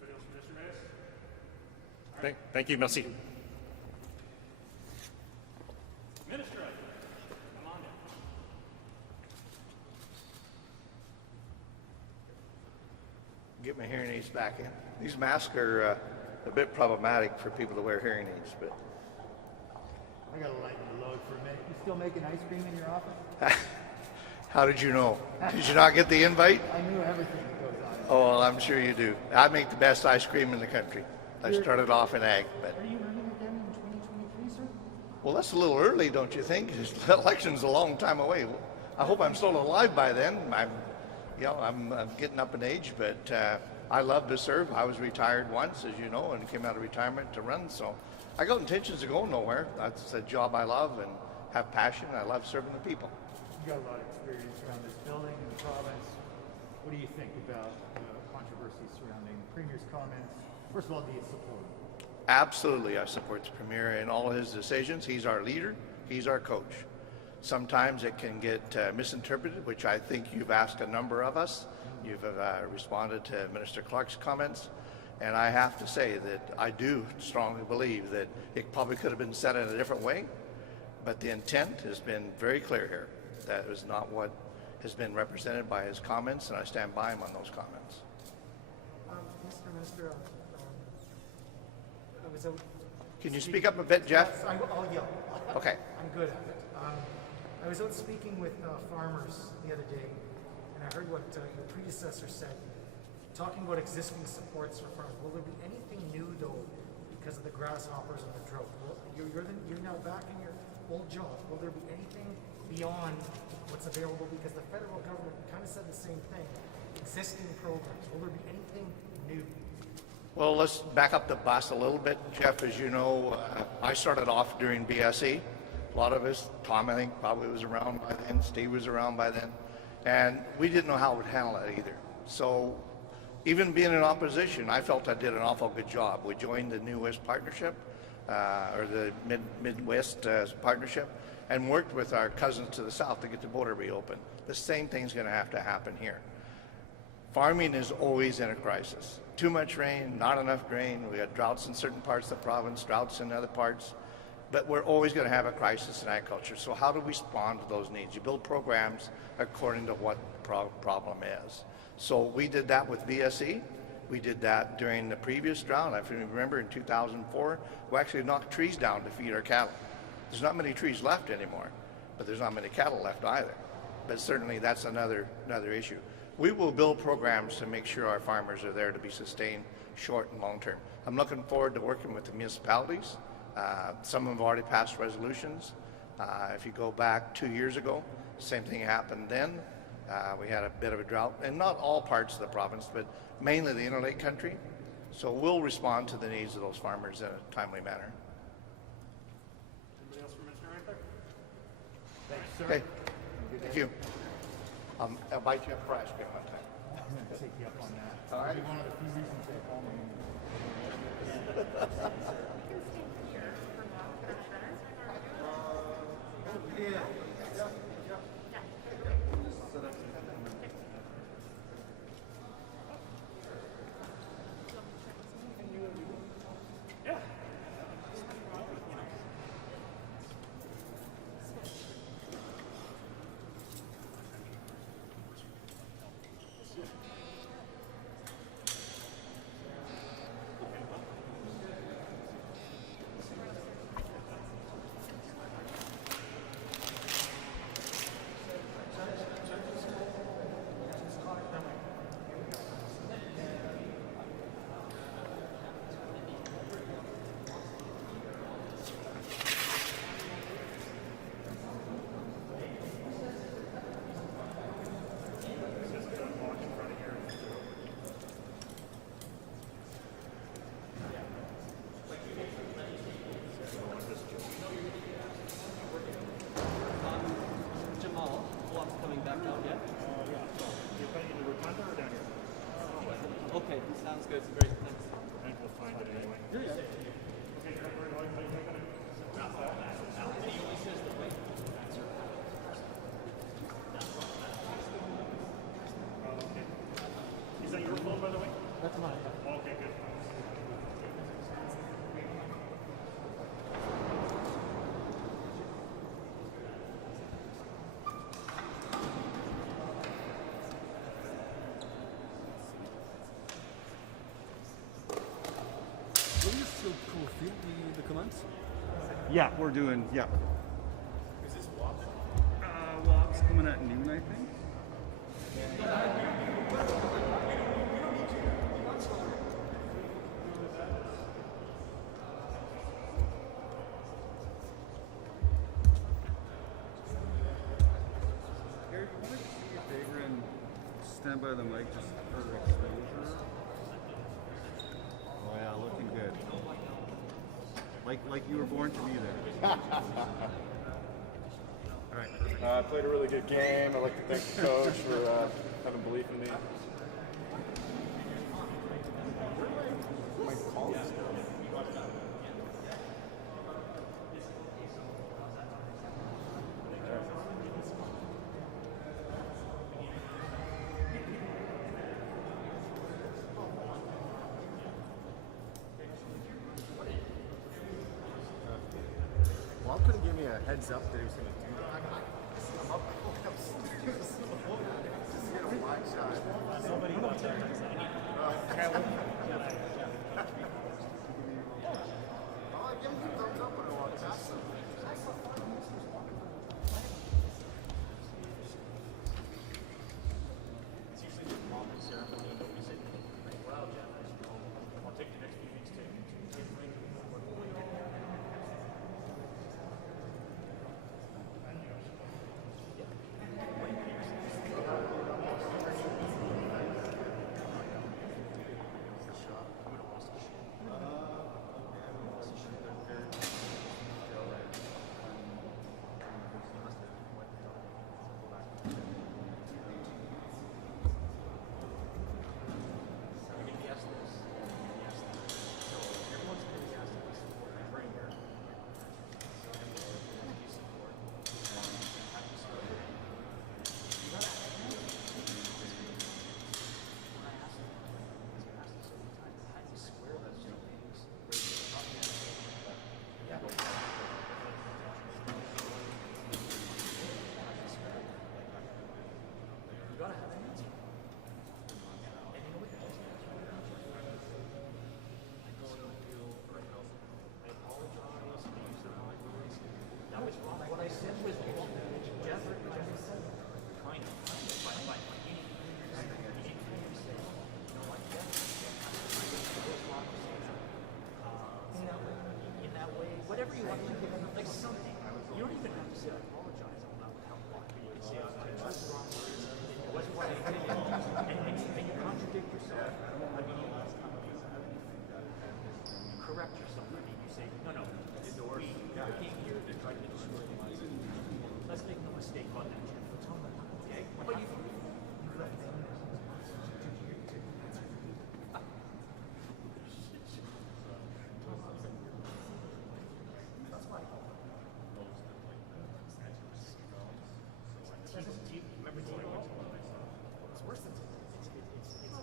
Anybody else for Mr. Reyes? Thank you, merci. Ministerial, come on down. Get my hearing aids back in. These masks are a bit problematic for people to wear hearing aids, but I got to lighten the load for a minute. You still making ice cream in your office? how did you know? Did you not get the invite? I knew everything that goes on. Oh, well, I'm sure you do. I make the best ice cream in the country. I started off in ag, but Are you running again in 2023, sir? well, that's a little early, don't you think? The election's a long time away. I hope I'm still alive by then. I'm getting up in age, but I love to serve. I was retired once, as you know, and came out of retirement to run. So I got intentions of going nowhere. That's a job I love and have passion. I love serving the people. You got a lot of experience around this building and the province. What do you think about the controversy surrounding the Premier's comments? First of all, do you support him? Absolutely, I support the Premier in all his decisions. He's our leader. He's our coach. Sometimes it can get misinterpreted, which I think you've asked a number of us. You've responded to Minister Clark's comments. And I have to say that I do strongly believe that it probably could have been said in a different way, but the intent has been very clear here. That is not what has been represented by his comments, and I stand by him on those comments. Mr. Minister, I was out. Can you speak up a bit, Jeff? I'll yell. Okay. I'm good at it. I was out speaking with farmers the other day, and I heard what your predecessor said, talking about existing supports for farmers. Will there be anything new, though, because of the grasshoppers and the drought? You're now back in your old job. Will there be anything beyond what's available? Because the federal government kind of said the same thing. Existing programs. Will there be anything new? Well, let's back up the bus a little bit. Jeff, as you know, I started off during BSE. A lot of us, Tom, I think, probably was around by then. Steve was around by then. And we didn't know how we'd handle it either. So even being in opposition, I felt I did an awful good job. We joined the New West Partnership, or the Midwest Partnership, and worked with our cousins to the south to get the border reopened. The same thing's going to have to happen here. Farming is always in a crisis. Too much rain, not enough grain. We got droughts in certain parts of the province, droughts in other parts. But we're always going to have a crisis in agriculture. So how do we respond to those needs? You build programs according to what the problem is. So we did that with BSE. We did that during the previous drought. If you remember, in 2004, we actually knocked trees down to feed our cattle. There's not many trees left anymore, but there's not many cattle left either. But certainly that's another issue. We will build programs to make sure our farmers are there to be sustained short and long term. I'm looking forward to working with the municipalities. Some have already passed resolutions. If you go back 2 years ago, same thing happened then. We had a bit of a drought, and not all parts of the province, but mainly the interlake country. So we'll respond to the needs of those farmers in a timely manner. Anybody else for Mr. Right there? Thanks, sir. Okay, thank you. I'll bite you up for ice cream one time. I'm going to take you up on that. All right. That'll be one of the few reasons they call me. Sounds good. Great. Thanks. I think we'll find it anyway. Is that your phone, by the way? That's mine. Okay, good. Will you still fulfill the commands? Yeah, we're doing, yeah. Is this Wab? Wab's coming at noon, I think. Gary, you want to do me a favor and stand by the mic just for exposure? Oh yeah, looking good. Like you were born to be there. All right. I played a really good game. I'd like to thank the coach for having belief in me. My call is still. Bob couldn't give me a heads up that he was going to do that. I'm up upstairs. Just get a wide shot. Somebody got that. I give him a thumbs up when I walk past him. It's usually the proper ceremony. Nobody said, wow, Jeff, I'll take the next few weeks to take a break. Whatever you want to give them, like something. You don't even have to say I apologize. I'm not how you would say I chose the wrong words. It wasn't what I intended. And you contradict yourself. I mean, you correct yourself. I mean, you say, no, we came here to try to destroy the lives. Let's make no mistake on that. Okay? But you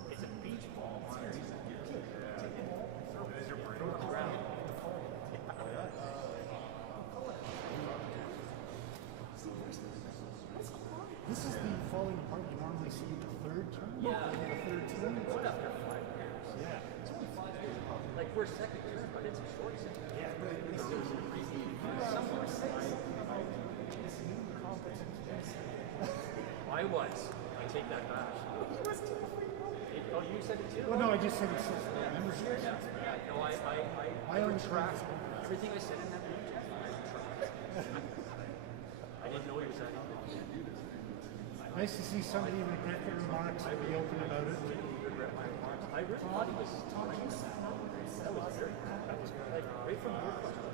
it's a beach ball. This is the falling apart you normally see in the third term. Yeah. The third term. What after 5 years? Yeah. It's only 5 years. Like we're second term, but it's a short second. Yeah. Someone says This new competent I was. I take that back. Oh, you said it too? Well, no, I just said it's. You were here. Yeah. No, I retract everything I said in that room. I retract. I didn't know he was that angry. Nice to see somebody regret their remarks and be open about it. I really thought he was talking. That was very. That was like right from your question.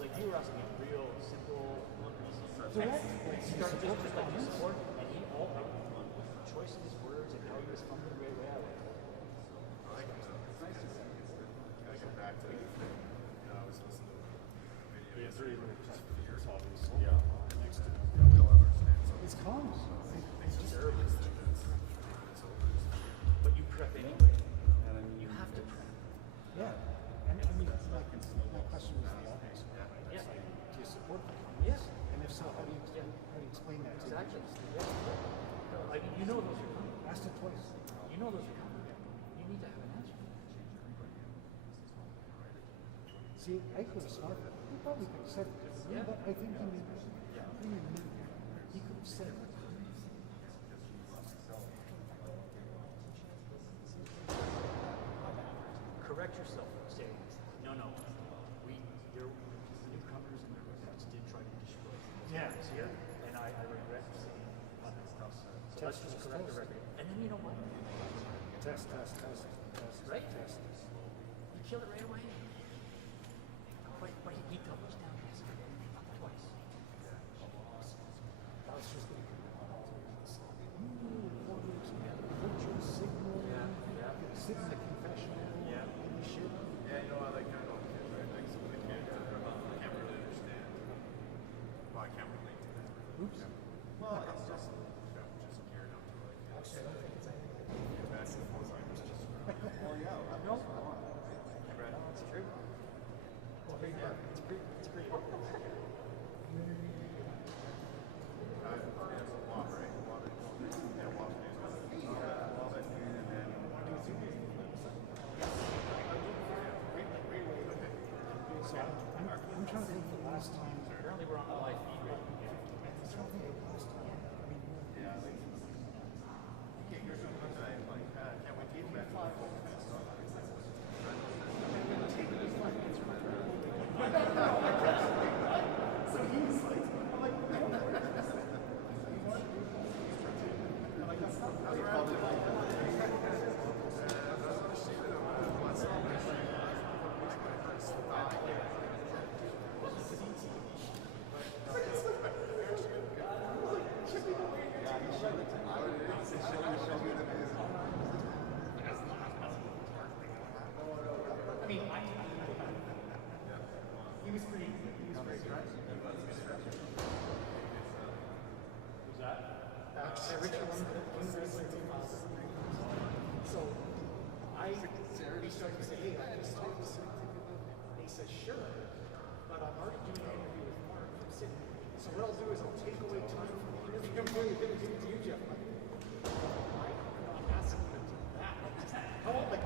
Like you were asking a real simple, easy. He started just like you support, and he all choice of his words and how he was fumbling right away. I went, fine. But you prep anyway. You have to prep. Yeah. And I mean, my question was the obvious one, right? Yeah. It's like, do you support them? Yes. And if so, how do you explain that to Exactly. Indigenous? No, I mean, you know those are coming. Asked it twice. You know those are coming. You need to have an answer. See, I could have smart. He probably could have said it differently, Yeah. but I think he could have said it. Correct yourself. Say, no, they're newcomers and their records did try to destroy things. Yeah. Here, and I regret saying that. So let's just correct the record. And then you know what? Test. Right? Test. You kill it right away. But he doubles down twice. That's just virtual signal. Sit in the confessional. And the shit. Yeah, you know, I like kind of kids, right? Like some of the kids that can't really understand. Well, I can't relate to that. Oops. Well, it's just geared up to like kids. Actually, I don't think it's anything. That's Alzheimer's just. Oh, yeah. No, it's true. Well, hey, it's pretty. It's a lot, right? Wab Kinew, and then So I'm trying to think the last time. Apparently we're on the live feed right now. I'm trying to think the last time. I mean, yeah, like you can't hear something that I'm like, can't wait to get back to the so he's like, I'm like, he was pretty great. Who's that? Richard So I started to say, hey, I just talked to Sydney. And he says, sure, but I'm already doing an interview with Mark from Sydney. So what I'll do is I'll take away time from the interview. I'm going to give it to you, Jeff. I'm not asking you to do that. How about like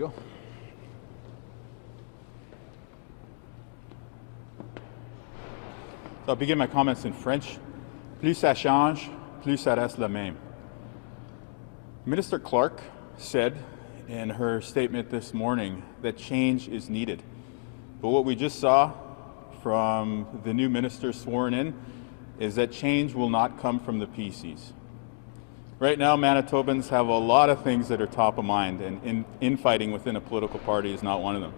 go. So I'll begin my comments in French. Plus ça change, plus ça reste le même. Minister Clark said in her statement this morning that change is needed. But what we just saw from the new minister sworn in is that change will not come from the PCs. Right now, Manitobans have a lot of things that are top of mind, and infighting within a political party is not one of them.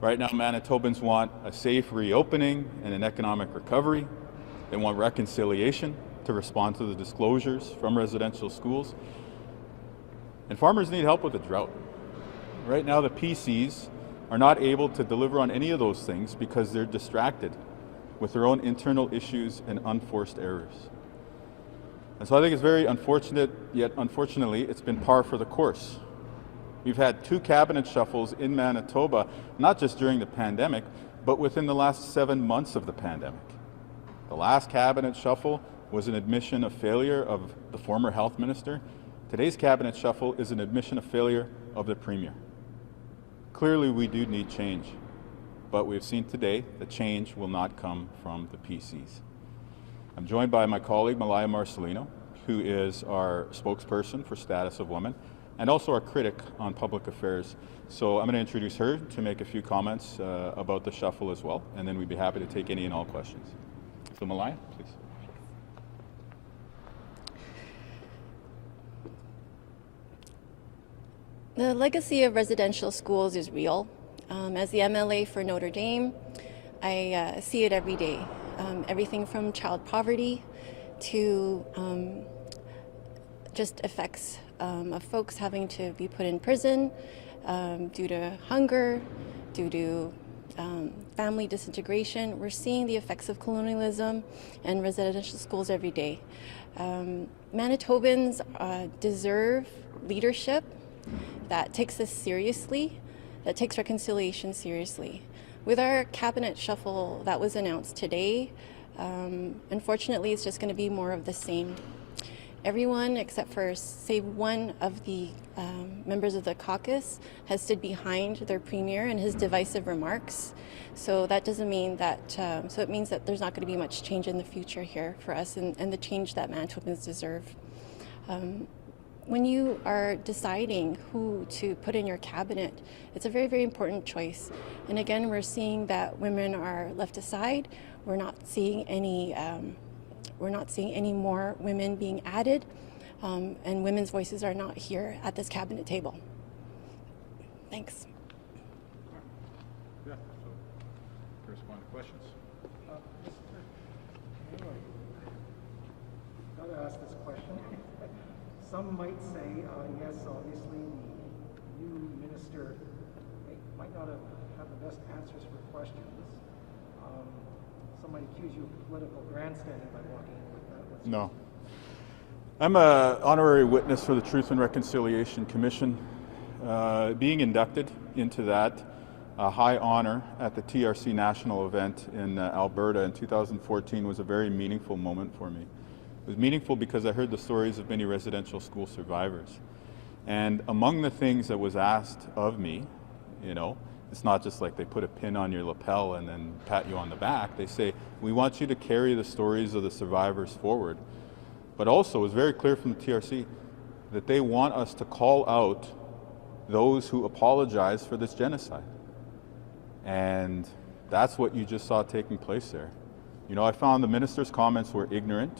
Right now, Manitobans want a safe reopening and an economic recovery. They want reconciliation to respond to the disclosures from residential schools. And farmers need help with the drought. Right now, the PCs are not able to deliver on any of those things because they're distracted with their own internal issues and unforced errors. And so I think it's very unfortunate, yet unfortunately, it's been par for the course. We've had 2 cabinet shuffles in Manitoba, not just during the pandemic, but within the last 7 months of the pandemic. The last cabinet shuffle was an admission of failure of the former health minister. Today's cabinet shuffle is an admission of failure of the premier. Clearly, we do need change, but we've seen today that change will not come from the PCs. I'm joined by my colleague, Malaya Marcelino, who is our spokesperson for Status of Women, and also our critic on public affairs. So I'm going to introduce her to make a few comments about the shuffle as well, and then we'd be happy to take any and all questions. So Malaya, please. The legacy of residential schools is real. As the MLA for Notre Dame, I see it every day. Everything from child poverty to just effects of folks having to be put in prison due to hunger, due to family disintegration. We're seeing the effects of colonialism and residential schools every day. Manitobans deserve leadership that takes this seriously, that takes reconciliation seriously. With our cabinet shuffle that was announced today, unfortunately, it's just going to be more of the same. Everyone, except for, say, one of the members of the caucus, has stood behind their premier and his divisive remarks. So that doesn't mean that, so it means that there's not going to be much change in the future here for us and the change that Manitobans deserve. When you are deciding who to put in your cabinet, it's a very, very important choice. And again, we're seeing that women are left aside. We're not seeing any more women being added, and women's voices are not here at this cabinet table. Thanks. Yeah, so respond to questions. Got to ask this question. Some might say, yes, obviously the new minister might not have the best answers for questions. Some might accuse you of political grandstanding by walking in with that. No. I'm an honorary witness for the Truth and Reconciliation Commission. Being inducted into that high honor at the TRC national event in Alberta in 2014 was a very meaningful moment for me. It was meaningful because I heard the stories of many residential school survivors. And among the things that was asked of me, you know, it's not just like they put a pin on your lapel and then pat you on the back. They say, we want you to carry the stories of the survivors forward. But also, it was very clear from the TRC that they want us to call out those who apologize for this genocide. And that's what you just saw taking place there. You know, I found the minister's comments were ignorant.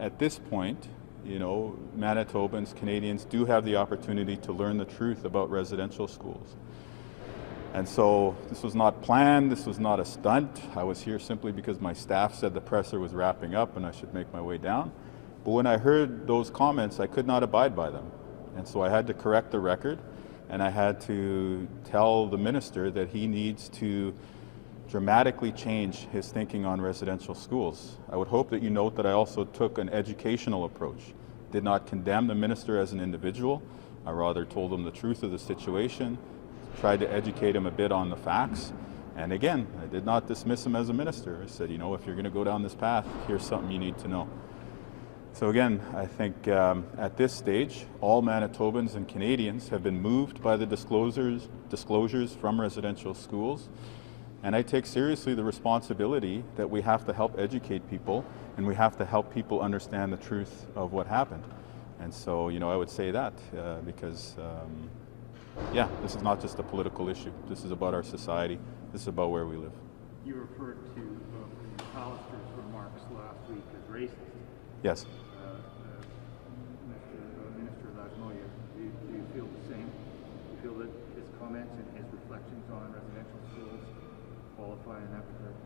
At this point, you know, Manitobans, Canadians do have the opportunity to learn the truth about residential schools. And so this was not planned, this was not a stunt. I was here simply because my staff said the presser was wrapping up and I should make my way down. But when I heard those comments, I could not abide by them. And so I had to correct the record, and I had to tell the minister that he needs to dramatically change his thinking on residential schools. I would hope that you note that I also took an educational approach. Did not condemn the minister as an individual. I rather told him the truth of the situation, tried to educate him a bit on the facts. And again, I did not dismiss him as a minister. I said, you know, if you're going to go down this path, here's something you need to know. So again, I think at this stage, all Manitobans and Canadians have been moved by the disclosures from residential schools. And I take seriously the responsibility that we have to help educate people and we have to help people understand the truth of what happened. And so, I would say that because, yeah, this is not just a political issue. This is about our society. This is about where we live. You referred to Pallister's remarks last week as racist. Yes. Minister Lajmoya, do you feel the same? Do you feel that his comments and his reflections on residential schools qualify in that regard?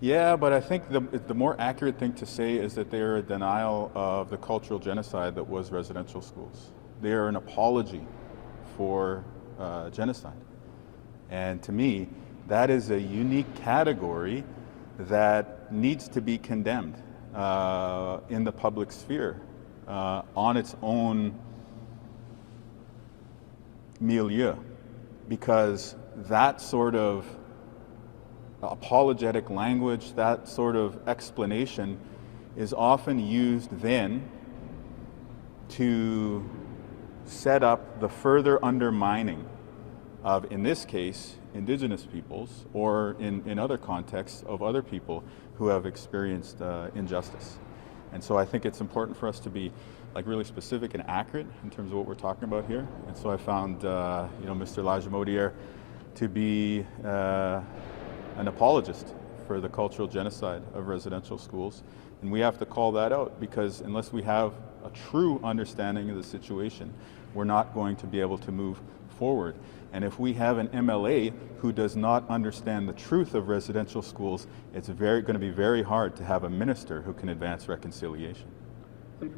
Yeah, but I think the more accurate thing to say is that they are a denial of the cultural genocide that was residential schools. They are an apology for genocide. And to me, that is a unique category that needs to be condemned in the public sphere on its own milieu, because that sort of apologetic language, that sort of explanation is often used then to set up the further undermining of, in this case, Indigenous peoples, or in other contexts of other people who have experienced injustice. And so I think it's important for us to be really specific and accurate in terms of what we're talking about here. And so I found Mr. Lajmodier to be an apologist for the cultural genocide of residential schools. And we have to call that out, because unless we have a true understanding of the situation, we're not going to be able to move forward. And if we have an MLA who does not understand the truth of residential schools, it's going to be very hard to have a minister who can advance reconciliation. We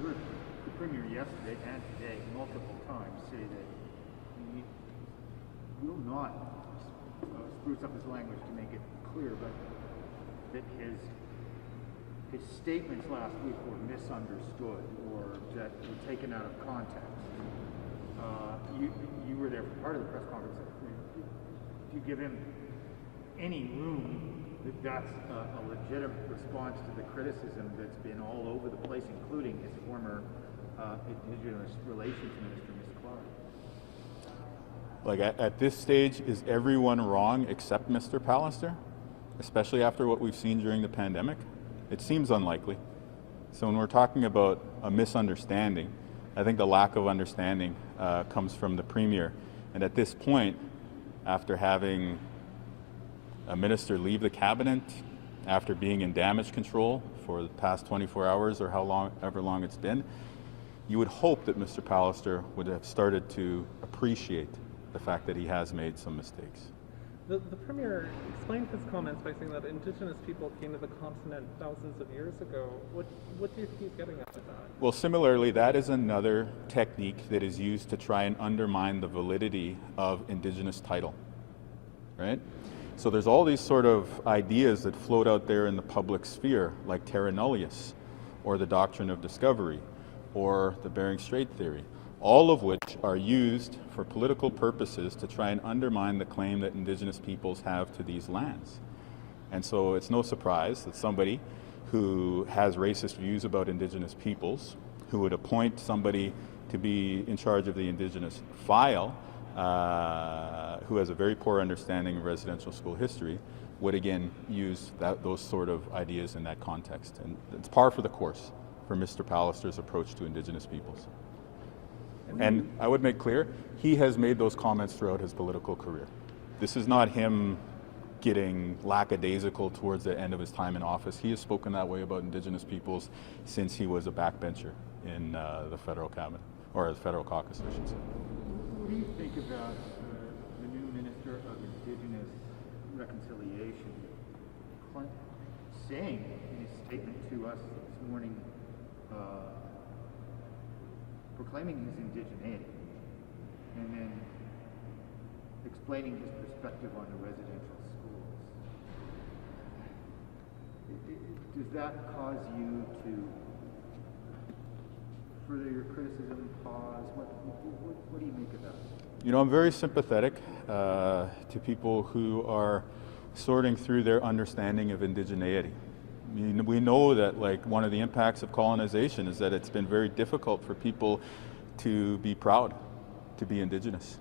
heard the Premier yesterday and today multiple times say that he will not spruce up his language to make it clear, but that his statements last week were misunderstood or that were taken out of context. You were there for part of the press conference. Do you give him any room that that's a legitimate response to the criticism that's been all over the place, including his former Indigenous Relations Minister, Ms. Clark? At this stage, is everyone wrong except Mr. Pallister? Especially after what we've seen during the pandemic? It seems unlikely. So when we're talking about a misunderstanding, I think the lack of understanding comes from the Premier. And at this point, after having a minister leave the cabinet, after being in damage control for the past 24 hours or however long it's been, you would hope that Mr. Pallister would have started to appreciate the fact that he has made some mistakes. The Premier explained his comments by saying that Indigenous people came to the continent thousands of years ago. What do you think he's getting at with that? Well, similarly, that is another technique that is used to try and undermine the validity of Indigenous title, right? So there's all these sort of ideas that float out there in the public sphere, like terra nullius, or the doctrine of discovery, or the Bering Strait theory, all of which are used for political purposes to try and undermine the claim that Indigenous peoples have to these lands. And so it's no surprise that somebody who has racist views about Indigenous peoples, who would appoint somebody to be in charge of the Indigenous file, who has a very poor understanding of residential school history, would again use those sort of ideas in that context. And it's par for the course for Mr. Pallister's approach to Indigenous peoples. And I would make clear, he has made those comments throughout his political career. This is not him getting lackadaisical towards the end of his time in office. He has spoken that way about Indigenous peoples since he was a backbencher in the federal cabinet, or the federal caucus, I should say. What do you think about the new Minister of Indigenous Reconciliation saying in his statement to us this morning, proclaiming his indigeneity, and then explaining his perspective on the residential schools? Does that cause you to further your criticism, pause? What do you make of that? You know, I'm very sympathetic to people who are sorting through their understanding of indigeneity. We know that like one of the impacts of colonization is that it's been very difficult for people to be proud to be Indigenous.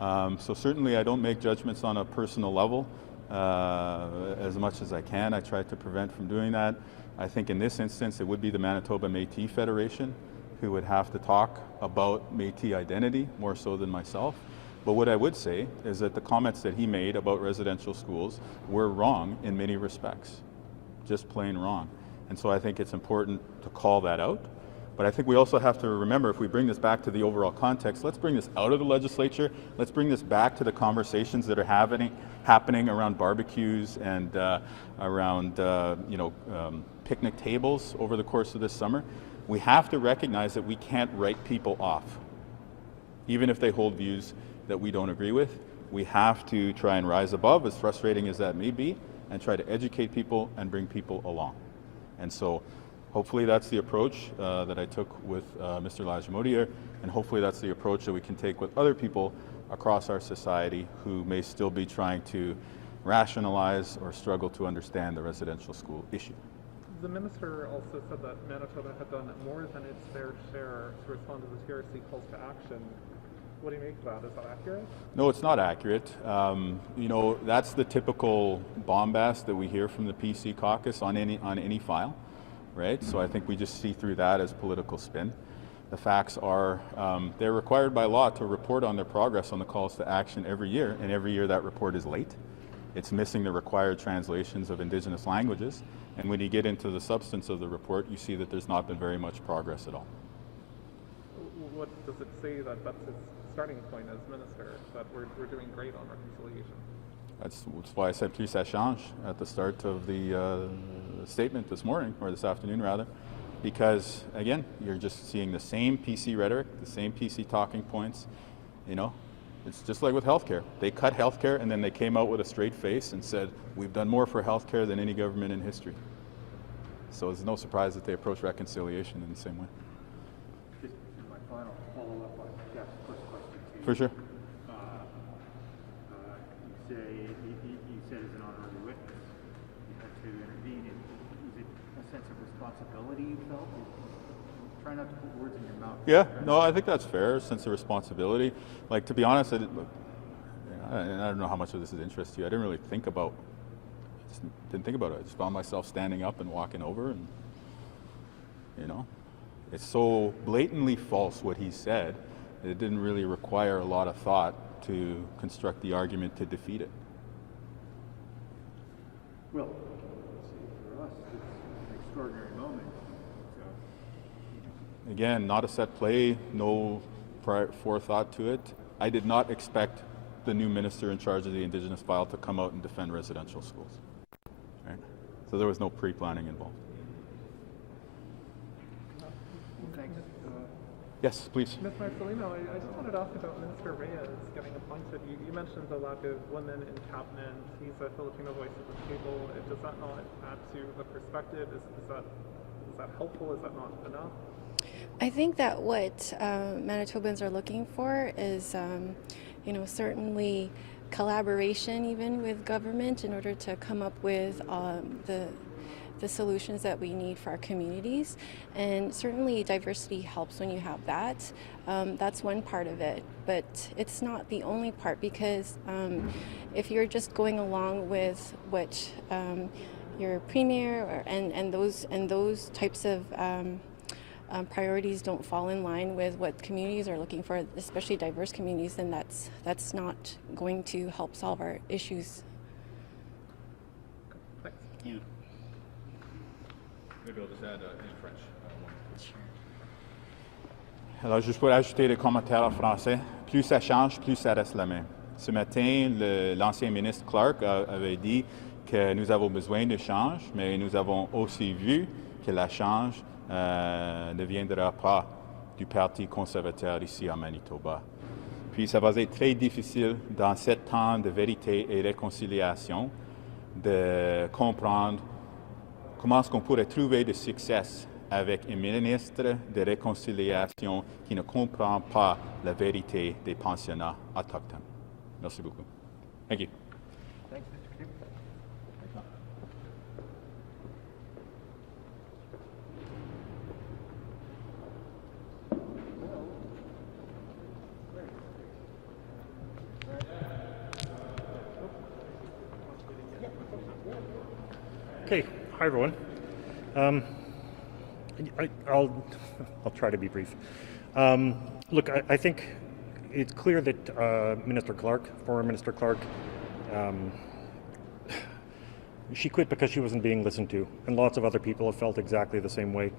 So certainly I don't make judgments on a personal level as much as I can. I try to prevent from doing that. I think in this instance it would be the Manitoba Métis Federation who would have to talk about Métis identity more so than myself. But what I would say is that the comments that he made about residential schools were wrong in many respects, just plain wrong. And so I think it's important to call that out. But I think we also have to remember, if we bring this back to the overall context, let's bring this out of the legislature. Let's bring this back to the conversations that are happening around barbecues and around picnic tables over the course of this summer. We have to recognize that we can't write people off, even if they hold views that we don't agree with. We have to try and rise above, as frustrating as that may be, and try to educate people and bring people along. And so hopefully that's the approach that I took with Mr. Lajemodier, and hopefully that's the approach that we can take with other people across our society who may still be trying to rationalize or struggle to understand the residential school issue. The minister also said that Manitoba had done more than its fair share to respond to the TRC calls to action. What do you make of that? Is that accurate? No, it's not accurate. That's the typical bombast that we hear from the PC caucus on any file, right? So I think we just see through that as political spin. The facts are they're required by law to report on their progress on the calls to action every year, and every year that report is late. It's missing the required translations of Indigenous languages, and when you get into the substance of the report, you see that there's not been very much progress at all. What does it say that that's its starting point as minister, that we're doing great on reconciliation? That's why I said plus ça change at the start of the statement this morning, or this afternoon rather, because again, you're just seeing the same PC rhetoric, the same PC talking points. It's just like with healthcare. They cut healthcare and then they came out with a straight face and said, we've done more for healthcare than any government in history. So it's no surprise that they approach reconciliation in the same way. Just my final follow-up on Jeff's first question to you. For sure. You said as an honorary witness, you had to intervene. Was it a sense of responsibility you felt? Try not to put words in your mouth. Yeah, no, I think that's fair, sense of responsibility. Like, to be honest, I don't know how much of this is interest to you. I didn't really think about it. I just found myself standing up and walking over, and, it's so blatantly false what he said that it didn't really require a lot of thought to construct the argument to defeat it. Well, for us, it's an extraordinary moment. Again, not a set play, no forethought to it. I did not expect the new minister in charge of the Indigenous file to come out and defend residential schools. Right? So there was no pre-planning involved. Yes, please. Ms. Marcelino, I just wanted to ask about Minister Reyes getting appointed. You mentioned the lack of women in cabinet. He's a Filipino voice at the table. Does that not add to the perspective? Is that helpful? Is that not enough? I think that what Manitobans are looking for is, certainly collaboration even with government in order to come up with the solutions that we need for our communities. And certainly diversity helps when you have that. That's one part of it, but it's not the only part, because if you're just going along with what your premier and those types of priorities don't fall in line with what communities are looking for, especially diverse communities, then that's not going to help solve our issues. Yeah. Maybe I'll just add in French. Alors, juste pour ajouter des commentaires en français, plus ça change, plus ça reste la même. Ce matin, l'ancien ministre Clark avait dit que nous avons besoin de change, mais nous avons aussi vu que la change ne viendra pas du Parti conservateur ici à Manitoba. Puis ça va être très difficile dans ce temps de vérité et réconciliation de comprendre comment est-ce qu'on pourrait trouver du succès avec un ministre de réconciliation qui ne comprend pas la vérité des pensionnats autochtones. Merci beaucoup. Thank you. Thanks, Mr. Kinew. Okay. Hi, everyone. I'll try to be brief. Look, I think it's clear that Minister Clark, former Minister Clark, she quit because she wasn't being listened to, and lots of other people have felt exactly the same way.